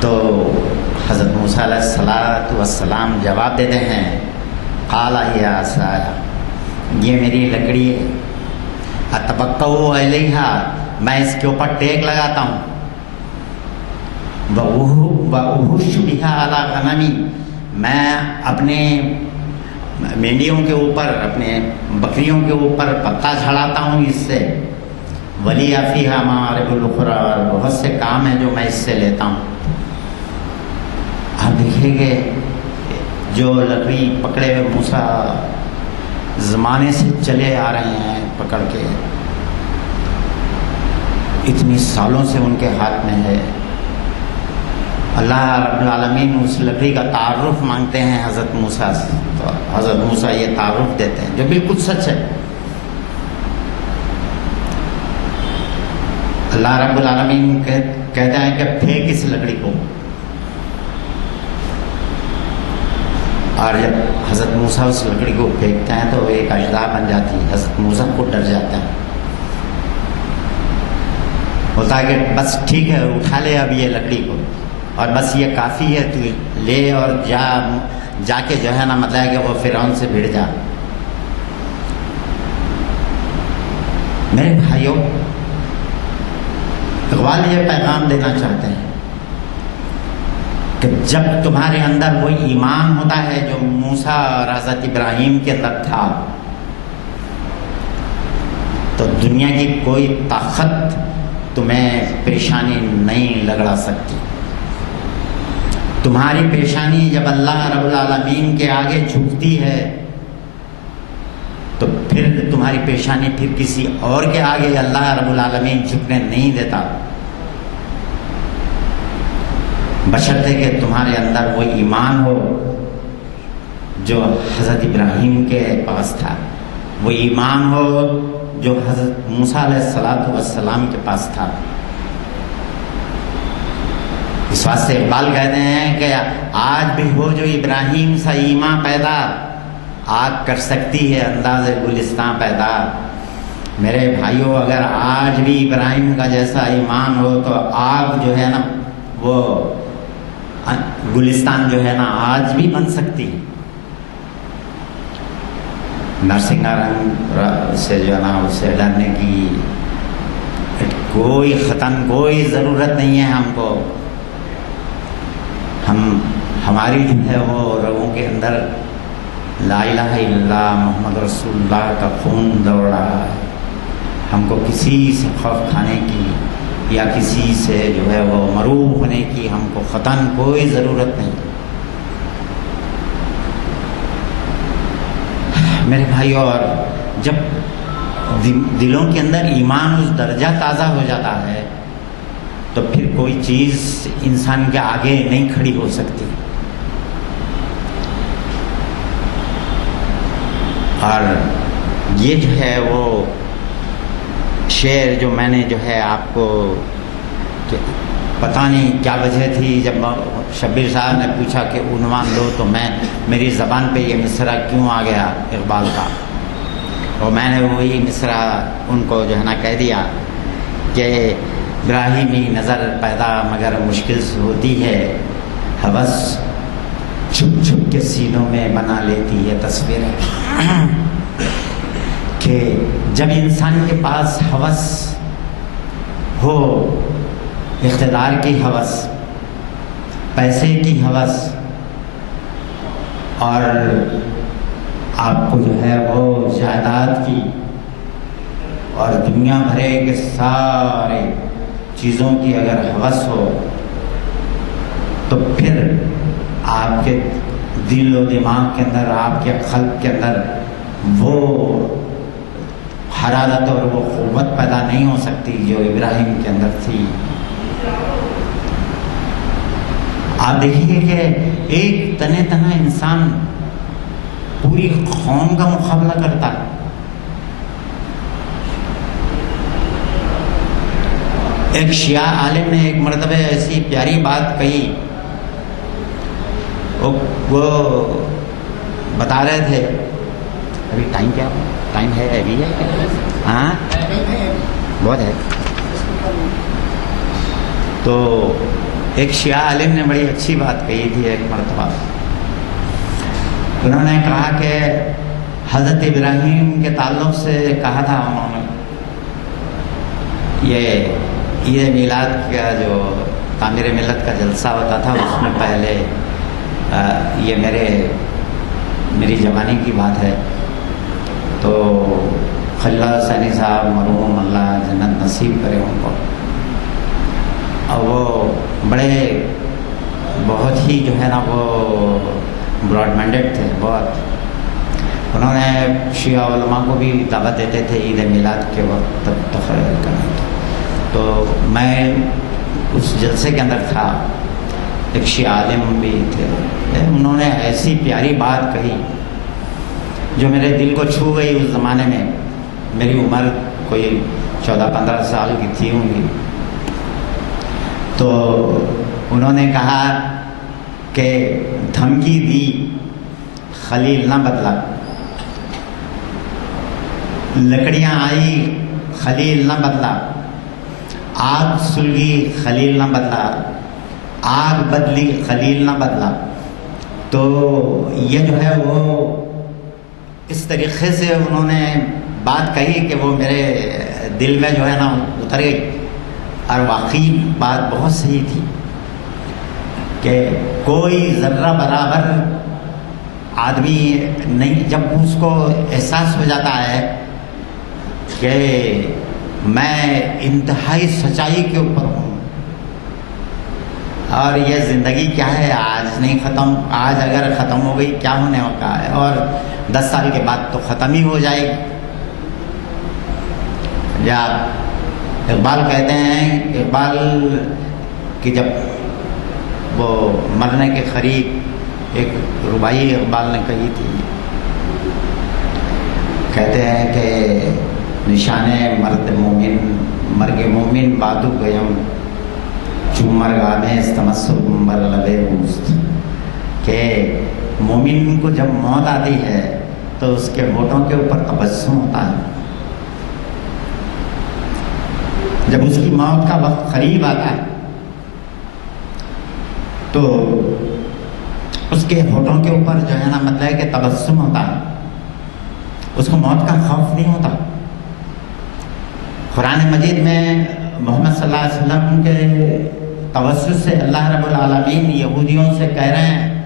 تو حضرت موسیٰ علیہ السلام جواب دیتے ہیں قال ہی عصایا، یہ میری لکڑی ہے، اتوکل علیہا، میں اس کے اوپر ٹیک لگاتا ہوں، وأحش بها علی غنمی، میں اپنے مینڈیوں کے اوپر، اپنے بکریوں کے اوپر پتا جھڑاتا ہوں اس سے، ولی فیہا مآرب اخری، اور بہت سے کام ہیں جو میں اس سے لیتا ہوں. آپ دیکھیں گے جو لکڑی پکڑے ہوئے موسیٰ زمانے سے چلے آ رہے ہیں پکڑ کے، اتنی سالوں سے ان کے ہاتھ میں ہے. اللہ رب العالمین اس لکڑی کا تعارف مانگتے ہیں حضرت موسیٰ سے، تو حضرت موسیٰ یہ تعارف دیتے ہیں جو بالکل سچ ہے. اللہ رب العالمین کہتا ہے کہ پھینک اس لکڑی کو، اور جب حضرت موسیٰ اس لکڑی کو پھینکتے ہیں تو ایک اژدہا بن جاتی ہے. حضرت موسیٰ کو ڈر جاتا ہے، ہوتا ہے کہ بس ٹھیک ہے اٹھا لے اب یہ لکڑی کو، اور بس یہ کافی ہے، تو لے اور جا کے جو ہے نا مطلب ہے کہ وہ فرعون سے بھڑ جا. میرے بھائیوں، اقبال یہ پیغام دینا چاہتے ہیں کہ جب تمہارے اندر وہ ایمان ہوتا ہے جو موسیٰ اور حضرت ابراہیم کے اندر تھا، تو دنیا کی کوئی طاقت تمہیں پیشانی نہیں لگڑا سکتی. تمہاری پیشانی جب اللہ رب العالمین کے آگے جھکتی ہے تو پھر تمہاری پیشانی پھر کسی اور کے آگے اللہ رب العالمین جھکنے نہیں دیتا، بشرطے کہ تمہارے اندر وہ ایمان ہو جو حضرت ابراہیم کے پاس تھا، وہ ایمان ہو جو حضرت موسیٰ علیہ السلام کے پاس تھا. اس واسطے اقبال کہتے ہیں کہ آج بھی ہو جو ابراہیم سا ایمان پیدا، آگ کر سکتی ہے انداز گلستان پیدا. میرے بھائیوں، اگر آج بھی ابراہیم کا جیسا ایمان ہو تو آگ جو ہے نا وہ گلستان جو ہے نا آج بھی بن سکتی. نرسنگا سے جو ہے نا اسے ڈرنے کی کوئی کوئی ضرورت نہیں ہے ہم کو. ہماری جو ہے وہ رگوں کے اندر لا الہ الا اللہ محمد رسول اللہ کا خون دوڑ رہا ہے. ہم کو کسی سے خوف کھانے کی یا کسی سے جو ہے وہ مروب ہونے کی ہم کو قطعاً کوئی ضرورت نہیں. میرے بھائیو، اور جب دلوں کے اندر ایمان اس درجہ تازہ ہو جاتا ہے تو پھر کوئی چیز انسان کے آگے نہیں کھڑی ہو سکتی. اور یہ جو ہے وہ شعر جو میں نے جو ہے آپ کو پتہ نہیں کیا وجہ تھی، جب شبیر صاحب نے پوچھا کہ عنوان دو تو میری زبان پہ یہ مصرع کیوں آ گیا اقبال کا، اور میں نے وہی مصرع ان کو جو ہے نا کہہ دیا کہ ابراہیمی نظر پیدا مگر مشکل سے ہوتی ہے، ہوس چھپ چھپ کے سینوں میں بنا لیتی ہے تصویریں، کہ جب انسان کے پاس ہوس ہو، اقتدار کی ہوس، پیسے کی ہوس، اور آپ کو جو ہے وہ جائیداد کی اور دنیا بھرے کے سارے چیزوں کی اگر ہوس ہو، تو پھر آپ کے دل و دماغ کے اندر، آپ کے قلب کے اندر وہ حرارت اور وہ قوت پیدا نہیں ہو سکتی جو ابراہیم کے اندر تھی۔ آپ دیکھیے کہ ایک تنہ انسان پوری قوم کا مقابلہ کرتا ہے۔ ایک شیعہ عالم نے ایک مرتبہ ایسی پیاری بات کہی، وہ بتا رہے تھے، ابھی ٹائم کیا ٹائم ہے ابھی ہے؟ ہاں بہت ہے۔ تو ایک شیعہ عالم نے بڑی اچھی بات کہی تھی ایک مرتبہ، انہوں نے کہا کہ حضرت ابراہیم کے تعلق سے کہا تھا انہوں نے، یہ عید میلاد کا جو تعمیر ملت کا جلسہ ہوتا تھا اس میں پہلے یہ میری جوانی کی بات ہے، تو خلیل حسینی صاحب مرحوم اللہ جنت نصیب کرے ان کو، اور وہ بہت ہی جو ہے نا وہ براڈ مائنڈڈ تھے بہت، انہوں نے شیعہ علماء کو بھی دعوت دیتے تھے عید میلاد کے وقت تقریر کرنے کی۔ تو میں اس جلسے کے اندر تھا، ایک شیعہ عالم بھی تھے، انہوں نے ایسی پیاری بات کہی جو میرے دل کو چھو گئی۔ اس زمانے میں میری عمر کوئی 14-15 سال کی تھی ہوں گی، تو انہوں نے کہا کہ دھمکی دی خلیل نہ بدلا، لکڑیاں آئی خلیل نہ بدلا، آگ سلگی خلیل نہ بدلا، آگ بدلی خلیل نہ بدلا۔ تو یہ جو ہے وہ اس طریقے سے انہوں نے بات کہی کہ وہ میرے دل میں جو ہے نا اتر گئی، اور واقعی بات بہت صحیح تھی کہ کوئی ذرہ برابر آدمی نہیں، جب اس کو احساس ہو جاتا ہے کہ میں انتہائی سچائی کے اوپر ہوں، اور یہ زندگی کیا ہے، آج نہیں ختم، آج اگر ختم ہو گئی کیا ہونے کا ہے، اور 10 سال کے بعد تو ختم ہی ہو جائے گی۔ یا اقبال کہتے ہیں، اقبال کی جب وہ مرنے کے قریب ایک ربائی اقبال نے کہی تھی، کہتے ہیں کہ نشان مرگ مومن بادو گیم چومر گانے تمسل بر لبے بوست، کہ مومن کو جب موت آتی ہے تو اس کے ہونٹوں کے اوپر تبسم ہوتا ہے، جب اس کی موت کا وقت قریب آتا ہے تو اس کے ہونٹوں کے اوپر جو ہے نا مطلب ہے کہ تبسم ہوتا ہے، اس کو موت کا خوف نہیں ہوتا۔ قرآن مجید میں محمد صلی اللہ علیہ وسلم کے توسط سے اللہ رب العالمین یہودیوں سے کہہ رہے ہیں،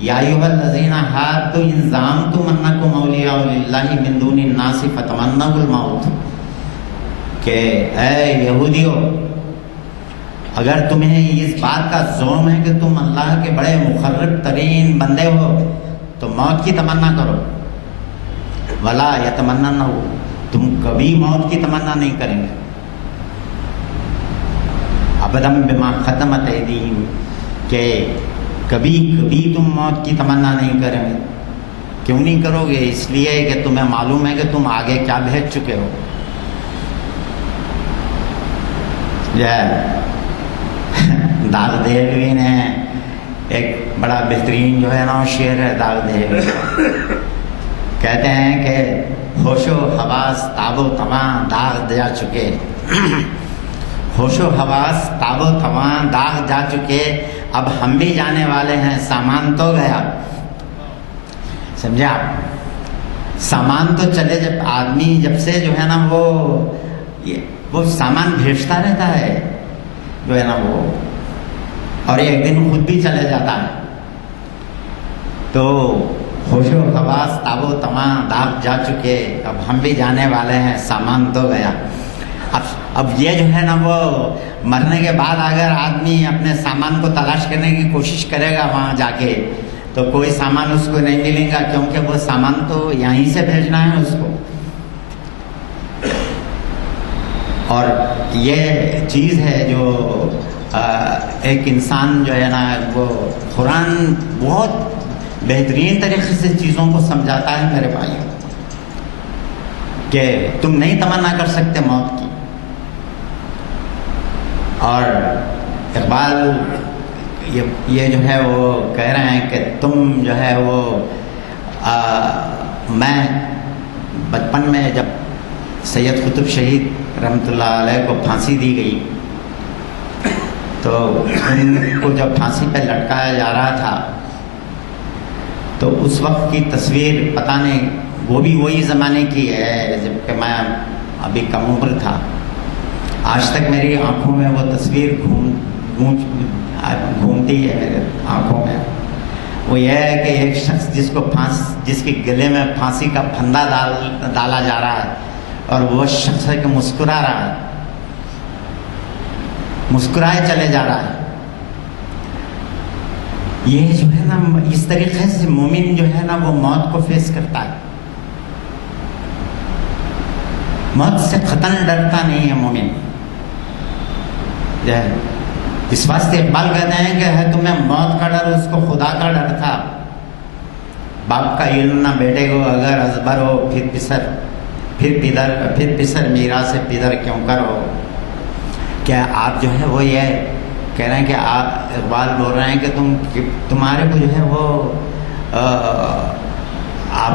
یا ایھا الذین ھادوا ان زعمتم انکم اولیاء للہ من دون الناس فتمنوا الموت، کہ اے یہودیو، اگر تمہیں اس بات کا زوم ہے کہ تم اللہ کے بڑے مقرب ترین بندے ہو تو موت کی تمنا کرو، ولا یتمنونہ، تم کبھی موت کی تمنا نہیں کریں گے، ابدا بما قدمت ایدیہم، کہ کبھی تم موت کی تمنا نہیں کریں گے۔ کیوں نہیں کرو گے؟ اس لیے کہ تمہیں معلوم ہے کہ تم آگے کیا بھیج چکے ہو۔ جو ہے داغ دہلوی نے ایک بڑا بہترین جو ہے نا شعر ہے داغ دہلوی، کہتے ہیں کہ ہوش و حواس تاب و تواں داغ جا چکے، ہوش و حواس تاب و تواں داغ جا چکے، اب ہم بھی جانے والے ہیں سامان تو گیا. سمجھے آپ؟ سامان تو چلے، جب آدمی جب سے جو ہے نا وہ سامان بھیجتا رہتا ہے جو ہے نا وہ، اور ایک دن خود بھی چلے جاتا ہے. تو ہوش و حواس تاب و تواں داغ جا چکے، اب ہم بھی جانے والے ہیں سامان تو گیا. اب یہ جو ہے نا وہ مرنے کے بعد اگر آدمی اپنے سامان کو تلاش کرنے کی کوشش کرے گا وہاں جا کے تو کوئی سامان اس کو نہیں ملے گا، کیونکہ وہ سامان تو یہیں سے بھیجنا ہے اس کو. اور یہ چیز ہے جو ایک انسان جو ہے نا وہ قرآن بہت بہترین طریقے سے چیزوں کو سمجھاتا ہے میرے بھائیوں، کہ تم نہیں تمنا کر سکتے موت کی. اور اقبال یہ جو ہے وہ کہہ رہے ہیں کہ تم جو ہے وہ میں بچپن میں جب سید قطب شہید رحمۃ اللہ علیہ کو پھانسی دی گئی تو ان کو جب پھانسی پہ لٹکایا جا رہا تھا تو اس وقت کی تصویر پتہ نہیں، وہ بھی وہی زمانے کی ہے جب کہ میں ابھی کم عمر تھا. آج تک میری آنکھوں میں وہ تصویر گھومتی ہے میرے آنکھوں میں. وہ یہ ہے کہ ایک شخص جس کے گلے میں پھانسی کا پھندا ڈالا جا رہا ہے اور وہ شخص ہے کہ مسکرا رہا ہے، مسکرائے چلے جا رہا ہے. یہ جو ہے نا اس طریقے سے مومن جو ہے نا وہ موت کو فیس کرتا ہے، موت سے قطعاً ڈرتا نہیں ہے مومن. اس واسطے اقبال کہتے ہیں کہ ہے تمہیں موت کا ڈر، اس کو خدا کا ڈر تھا. باپ کا علم نہ بیٹے کو اگر ازبر ہو، پھر پسر میرا سے پدر کیوں کرو. کیا آپ جو ہے وہ یہ کہہ رہے ہیں کہ آپ اقبال بول رہے ہیں کہ تمہارے کو جو ہے وہ آپ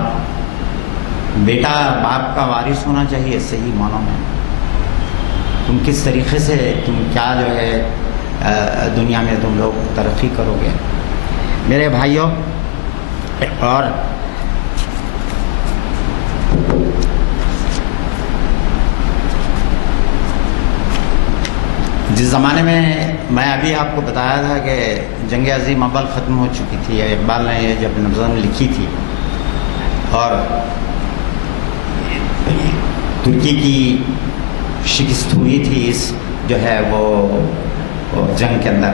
بیٹا باپ کا وارث ہونا چاہیے صحیح معنوں میں. تم کس طریقے سے تم کیا جو ہے دنیا میں تم لوگ ترقی کرو گے میرے بھائیوں. اور جس زمانے میں ابھی آپ کو بتایا تھا کہ جنگ عظیم اول ختم ہو چکی تھی، اقبال نے یہ جب نظم لکھی تھی اور ترکی کی شکست ہوئی تھی اس جو ہے وہ جنگ کے اندر،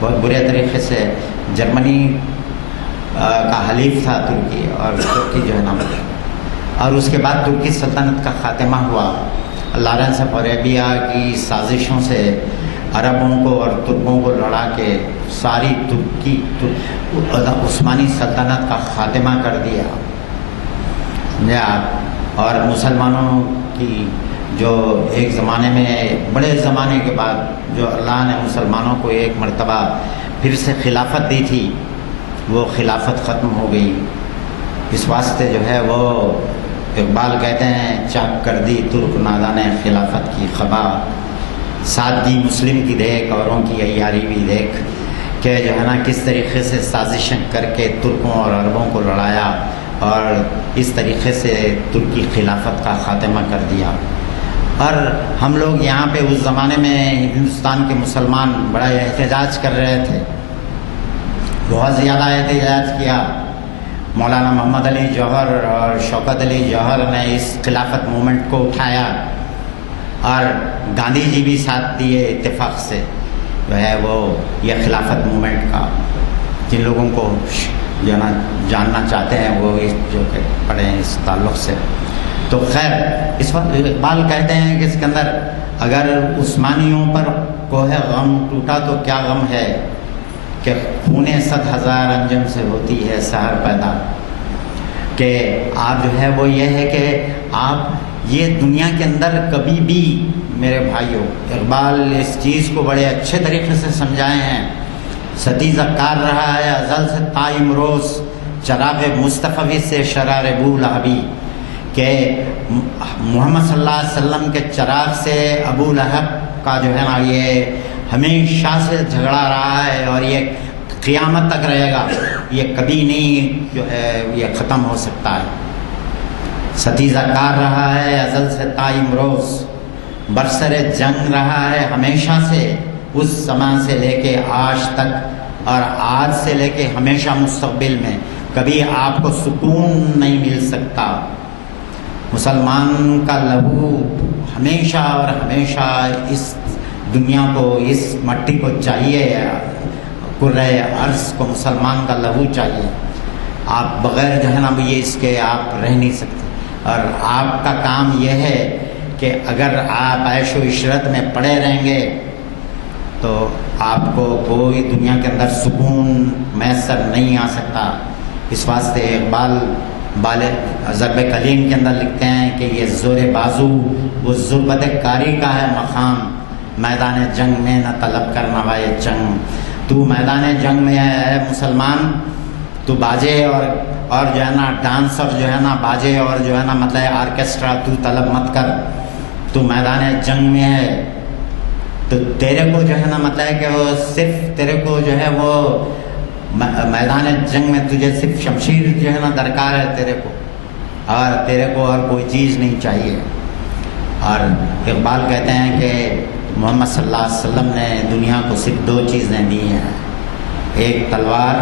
بہت برے طریقے سے جرمنی کا حلیف تھا ترکی، اور ترکی جو ہے نا، اور اس کے بعد ترکی سلطنت کا خاتمہ ہوا. لارنس آف عرابیہ کی سازشوں سے عربوں کو اور ترکوں کو لڑا کے ساری عثمانی سلطنت کا خاتمہ کر دیا. اور مسلمانوں کی جو ایک زمانے میں بڑے زمانے کے بعد جو اللہ نے مسلمانوں کو ایک مرتبہ پھر سے خلافت دی تھی، وہ خلافت ختم ہو گئی. اس واسطے جو ہے وہ اقبال کہتے ہیں چاک کر دی ترک نادانے خلافت کی خبا، ساتھ دی مسلم کی دیکھ اوروں کی عیاری بھی دیکھ. کہ جو ہے نا کس طریقے سے سازشیں کر کے ترکوں اور عربوں کو لڑایا اور اس طریقے سے ترکی خلافت کا خاتمہ کر دیا. اور ہم لوگ یہاں پہ اس زمانے میں ہندوستان کے مسلمان بڑا احتجاج کر رہے تھے، بہت زیادہ احتجاج کیا. مولانا محمد علی جوہر اور شوکت علی جوہر نے اس خلافت مومنٹ کو اٹھایا اور گاندھی جی بھی ساتھ دیے اتفاق سے جو ہے وہ یہ خلافت مومنٹ کا. جن لوگوں کو جو نا جاننا چاہتے ہیں وہ اس جو کہ پڑھے ہیں اس تعلق سے. تو خیر اس وقت اقبال کہتے ہیں کہ اس کے اندر اگر عثمانیوں پر کوہ غم ٹوٹا تو کیا غم ہے کہ خونے 100,000 انجم سے ہوتی ہے سحر پیدا. کہ آپ جو ہے وہ یہ ہے کہ آپ یہ دنیا کے اندر کبھی بھی، میرے بھائیوں، اقبال اس چیز کو بڑے اچھے طریقے سے سمجھائے ہیں. ستیزہ کار رہا ہے ازل سے تا امروز، چراغ مصطفی سے شرار ابو لہبی، کہ محمد صلی اللہ علیہ وسلم کے چراغ سے ابو لہب کا جو ہے نا یہ ہمیشہ سے جھگڑا رہا ہے، اور یہ قیامت تک رہے گا، یہ کبھی نہیں جو ہے یہ ختم ہو سکتا ہے. ستیزہ کار رہا ہے ازل سے تا امروز، برسر جنگ رہا ہے ہمیشہ سے، اس زمان سے لے کے آج تک، اور آج سے لے کے ہمیشہ مستقبل میں کبھی آپ کو سکون نہیں مل سکتا. مسلمان کا لہو ہمیشہ اور ہمیشہ اس دنیا کو، اس مٹی کو چاہیے، کرۂ ارض کو مسلمان کا لہو چاہیے. آپ بغیر جو ہے نا یہ اس کے آپ رہ نہیں سکتے. اور آپ کا کام یہ ہے کہ اگر آپ عیش و عشرت میں پڑے رہیں گے تو آپ کو کوئی دنیا کے اندر سکون میسر نہیں آ سکتا. اس واسطے اقبال ضرب کلیم کے اندر لکھتے ہیں کہ یہ زور بازو وہ ضربت کاری کا ہے مقام، میدان جنگ میں نہ طلب کرنا وائے جنگ. تو میدان جنگ میں ہے مسلمان، تو باجے اور جو ہے نا ڈانس اور جو ہے نا باجے اور جو ہے نا مطلب آرکیسٹرا تو طلب مت کر. تو میدان جنگ میں ہے تو تیرے کو جو ہے نا مطلب کہ وہ صرف تیرے کو جو ہے وہ میدان جنگ میں تجھے صرف شمشیر جو ہے نا درکار ہے تیرے کو، اور تیرے کو اور کوئی چیز نہیں چاہیے. اور اقبال کہتے ہیں کہ محمد صلی اللہ علیہ وسلم نے دنیا کو صرف دو چیزیں دی ہیں، ایک تلوار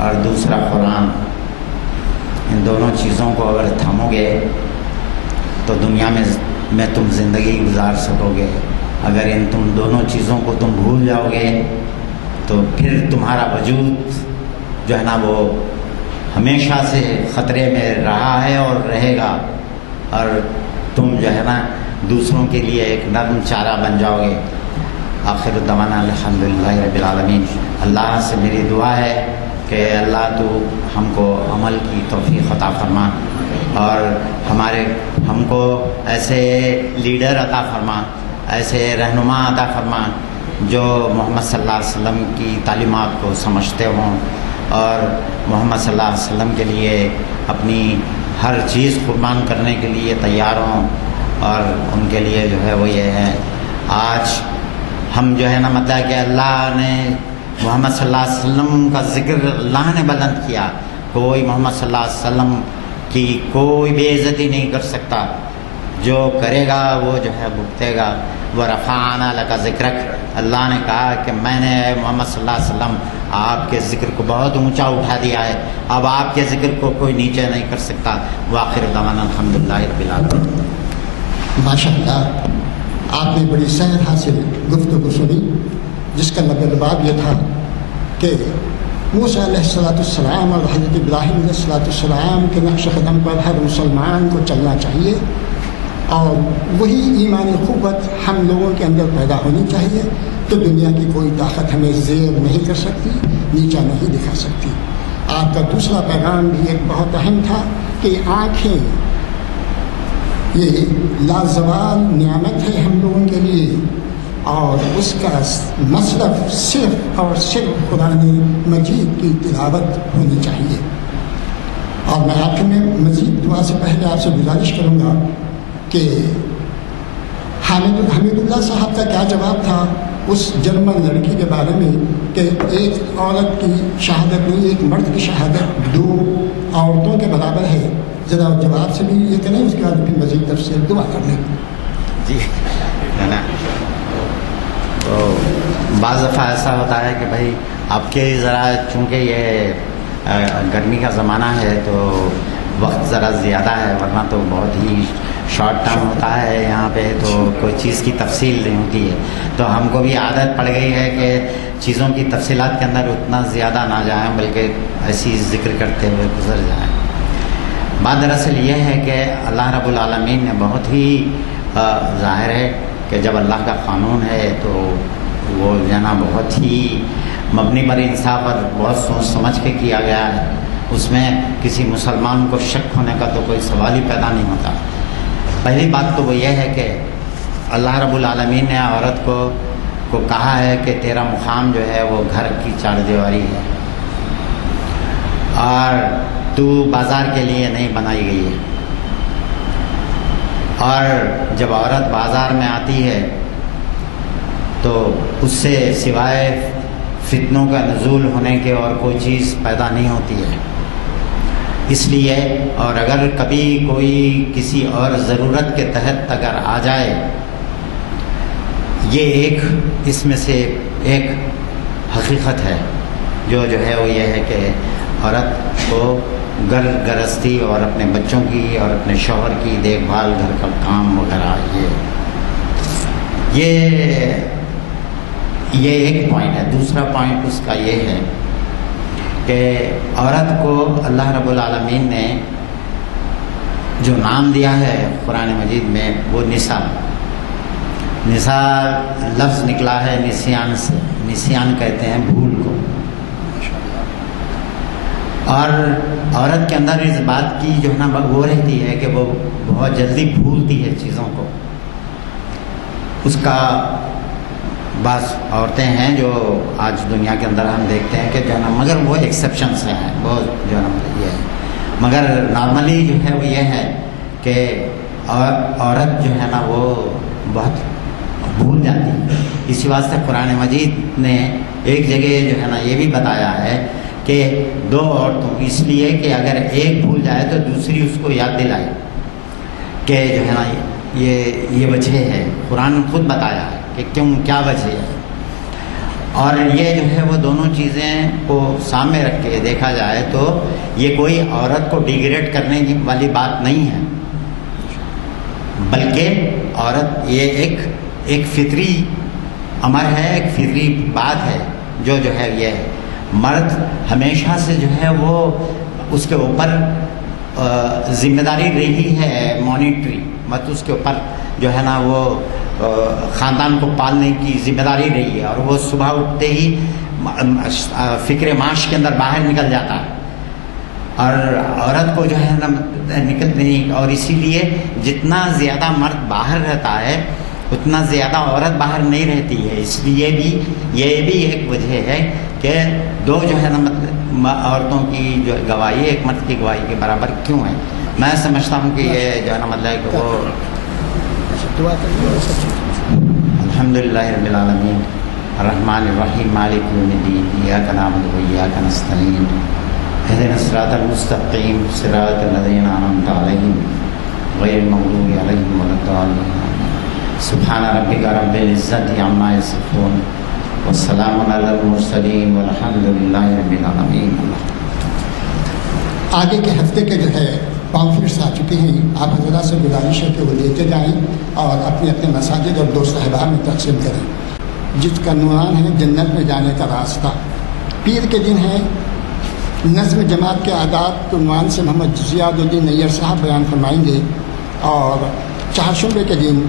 اور دوسرا قرآن. ان دونوں چیزوں کو اگر تھامو گے تو دنیا میں تم زندگی گزار سکو گے. اگر ان تم دونوں چیزوں کو تم بھول جاؤ گے تو پھر تمہارا وجود جو ہے نا وہ ہمیشہ سے خطرے میں رہا ہے اور رہے گا، اور تم جو ہے نا دوسروں کے لیے ایک نرم چارہ بن جاؤ گے. آخر دعوانا الحمدللہ رب العالمین. اللہ سے میری دعا ہے کہ اللہ تو ہم کو عمل کی توفیق عطا فرما، اور ہم کو ایسے لیڈر عطا فرما، ایسے رہنما عطا فرما جو محمد صلی اللہ علیہ وسلم کی تعلیمات کو سمجھتے ہوں اور محمد صلی اللہ علیہ وسلم کے لیے اپنی ہر چیز قربان کرنے کے لیے تیار ہوں. اور ان کے لیے جو ہے وہ یہ ہے، آج ہم جو ہے نا مطلب کہ اللہ نے محمد صلی اللہ علیہ وسلم کا ذکر اللہ نے بلند کیا. کوئی محمد صلی اللہ علیہ وسلم کی کوئی بے عزتی نہیں کر سکتا. جو کرے گا وہ جو ہے بھگتے گا. وَرَفَعْنَا لَكَ ذِكْرَكَ، اللہ نے کہا کہ میں نے محمد صلی اللہ علیہ وسلم آپ کے ذکر کو بہت اونچا اٹھا دیا ہے، اب آپ کے ذکر کو کوئی نیچے نہیں کر سکتا. وآخر دعوانا الحمدللہ رب العالمین. ماشاء اللہ، آپ نے بڑی صحت حاصل گفتگو سنی جس کا لباب یہ تھا کہ موسیٰ علیہ السلام اور حضرت ابراہیم علیہ السلام کے نقش قدم پر ہر مسلمان کو چلنا چاہیے، اور وہی ایمانی قوت ہم لوگوں کے اندر پیدا ہونی چاہیے. تو دنیا کی کوئی طاقت ہمیں زیر نہیں کر سکتی، نیچا نہیں دکھا سکتی. آپ کا دوسرا پیغام بھی ایک بہت اہم تھا کہ آنکھیں یہ لازوال نعمت ہے ہم لوگوں کے لیے، اور اس کا مصرف صرف اور صرف قرآن مجید کی تلاوت ہونی چاہیے. اور میں آخر میں مزید دعا سے پہلے آپ سے گزارش کروں گا کہ حامد اللہ صاحب کا کیا جواب تھا اس جرمن لڑکی کے بارے میں کہ ایک عورت کی شہادت نہیں، ایک مرد کی شہادت دو عورتوں کے برابر ہے. ذرا جواب سے بھی یہ کریں، اس کے بعد پھر مزید تفصیل دعا کر لیں. جی ہے نا، تو بعض دفعہ ایسا ہوتا ہے کہ بھائی آپ کے ذرا چونکہ یہ گرمی کا زمانہ ہے تو وقت ذرا زیادہ ہے، ورنہ تو بہت ہی شارٹ ٹائم ہوتا ہے یہاں پہ، تو کوئی چیز کی تفصیل نہیں ہوتی ہے. تو ہم کو بھی عادت پڑ گئی ہے کہ چیزوں کی تفصیلات کے اندر اتنا زیادہ نہ جائیں، بلکہ ایسی ذکر کرتے ہوئے گزر جائیں. بات دراصل یہ ہے کہ اللہ رب العالمین نے بہت ہی ظاہر ہے کہ جب اللہ کا قانون ہے تو وہ جو ہے نا بہت ہی مبنی پر انصاف اور بہت سوچ سمجھ کے کیا گیا ہے. اس میں کسی مسلمان کو شک ہونے کا تو کوئی سوال ہی پیدا نہیں ہوتا۔ پہلی بات تو وہ یہ ہے کہ اللہ رب العالمین نے عورت کو کہا ہے کہ تیرا مقام جو ہے وہ گھر کی چار دیواری ہے، اور تو بازار کے لیے نہیں بنائی گئی ہے۔ اور جب عورت بازار میں آتی ہے تو اس سے سوائے فتنوں کا نزول ہونے کے اور کوئی چیز پیدا نہیں ہوتی ہے۔ اس لیے اور اگر کبھی کوئی کسی اور ضرورت کے تحت اگر آ جائے، یہ ایک اس میں سے ایک حقیقت ہے جو ہے وہ یہ ہے کہ عورت کو گھر گرہستی اور اپنے بچوں کی اور اپنے شوہر کی دیکھ بھال، گھر کا کام وغیرہ، یہ ایک پوائنٹ ہے۔ دوسرا پوائنٹ اس کا یہ ہے کہ عورت کو اللہ رب العالمین نے جو نام دیا ہے قرآن مجید میں وہ نساء لفظ نکلا ہے نسیان سے۔ نسیان کہتے ہیں بھول کو، اور عورت کے اندر اس بات کی جو ہے نا وہ رہتی ہے کہ وہ بہت جلدی بھولتی ہے چیزوں کو۔ اس کا بعض عورتیں ہیں جو آج دنیا کے اندر ہم دیکھتے ہیں کہ جو ہے نا، مگر وہ ایکسیپشنس ہیں، بہت جو ہے نا یہ ہے، مگر نارملی جو ہے وہ یہ ہے کہ عورت جو ہے نا وہ بہت بھول جاتی ہے۔ اسی واسطے قرآن مجید نے ایک جگہ جو ہے نا یہ بھی بتایا ہے کہ دو عورتوں، اس لیے کہ اگر ایک بھول جائے تو دوسری اس کو یاد دلائے کہ جو ہے نا یہ وجہ ہے۔ قرآن خود بتایا ہے کہ کیا وجہ ہے، اور یہ جو ہے وہ دونوں چیزیں کو سامنے رکھ کے دیکھا جائے تو یہ کوئی عورت کو ڈیگریڈ کرنے والی بات نہیں ہے، بلکہ عورت یہ ایک فطری امر ہے، ایک فطری بات ہے جو ہے یہ ہے۔ مرد ہمیشہ سے جو ہے وہ اس کے اوپر ذمہ داری رہی ہے مانیٹری، مطلب اس کے اوپر جو ہے نا وہ خاندان کو پالنے کی ذمہ داری رہی ہے، اور وہ صبح اٹھتے ہی فکر معاش کے اندر باہر نکل جاتا ہے، اور عورت کو جو ہے نا نکلنے، اور اسی لیے جتنا زیادہ مرد باہر رہتا ہے اتنا زیادہ عورت باہر نہیں رہتی ہے۔ اس لیے یہ بھی ایک وجہ ہے کہ دو جو ہے نا مطلب عورتوں کی جو گواہی ایک مرد کی گواہی کے برابر کیوں ہے۔ میں سمجھتا ہوں کہ یہ جو ہے نا مطلب کہ وہ الحمدللہ رب العالمین الرحمن الرحیم مالک یوم الدین ایاک نعبد و ایاک نستعین اہدنا الصراط المستقیم صراط الذین انعمت علیہم غیر المغضوب علیہم ولا الضالین سبحان ربک رب العزت عما یصفون والسلام علی المرسلین والحمدللہ رب العالمین۔ آگے کے ہفتے کے جو ہے پامفلٹس آ چکے ہیں، آپ حضرات سے گزارش ہے کہ وہ لیتے جائیں اور اپنے اپنے مساجد اور دوست احباب میں تقسیم کریں، جس کا عنوان ہے جنت میں جانے کا راستہ۔ پیر کے دن ہے نظم جماعت کے آداب کے عنوان سے محمد زیاد الدین نیئر صاحب بیان فرمائیں گے، اور چہارشنبے کے دن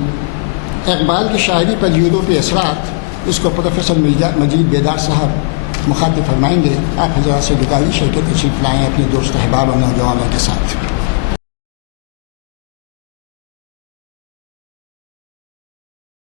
اقبال کی شاعری پر یورپی اثرات، اس کو پروفیسر مجید بیدار صاحب مخاطب فرمائیں گے۔ آپ حضرات سے گزارش ہے کہ تشریف لائیں اپنے دوست احباب اور نوجوانوں کے ساتھ۔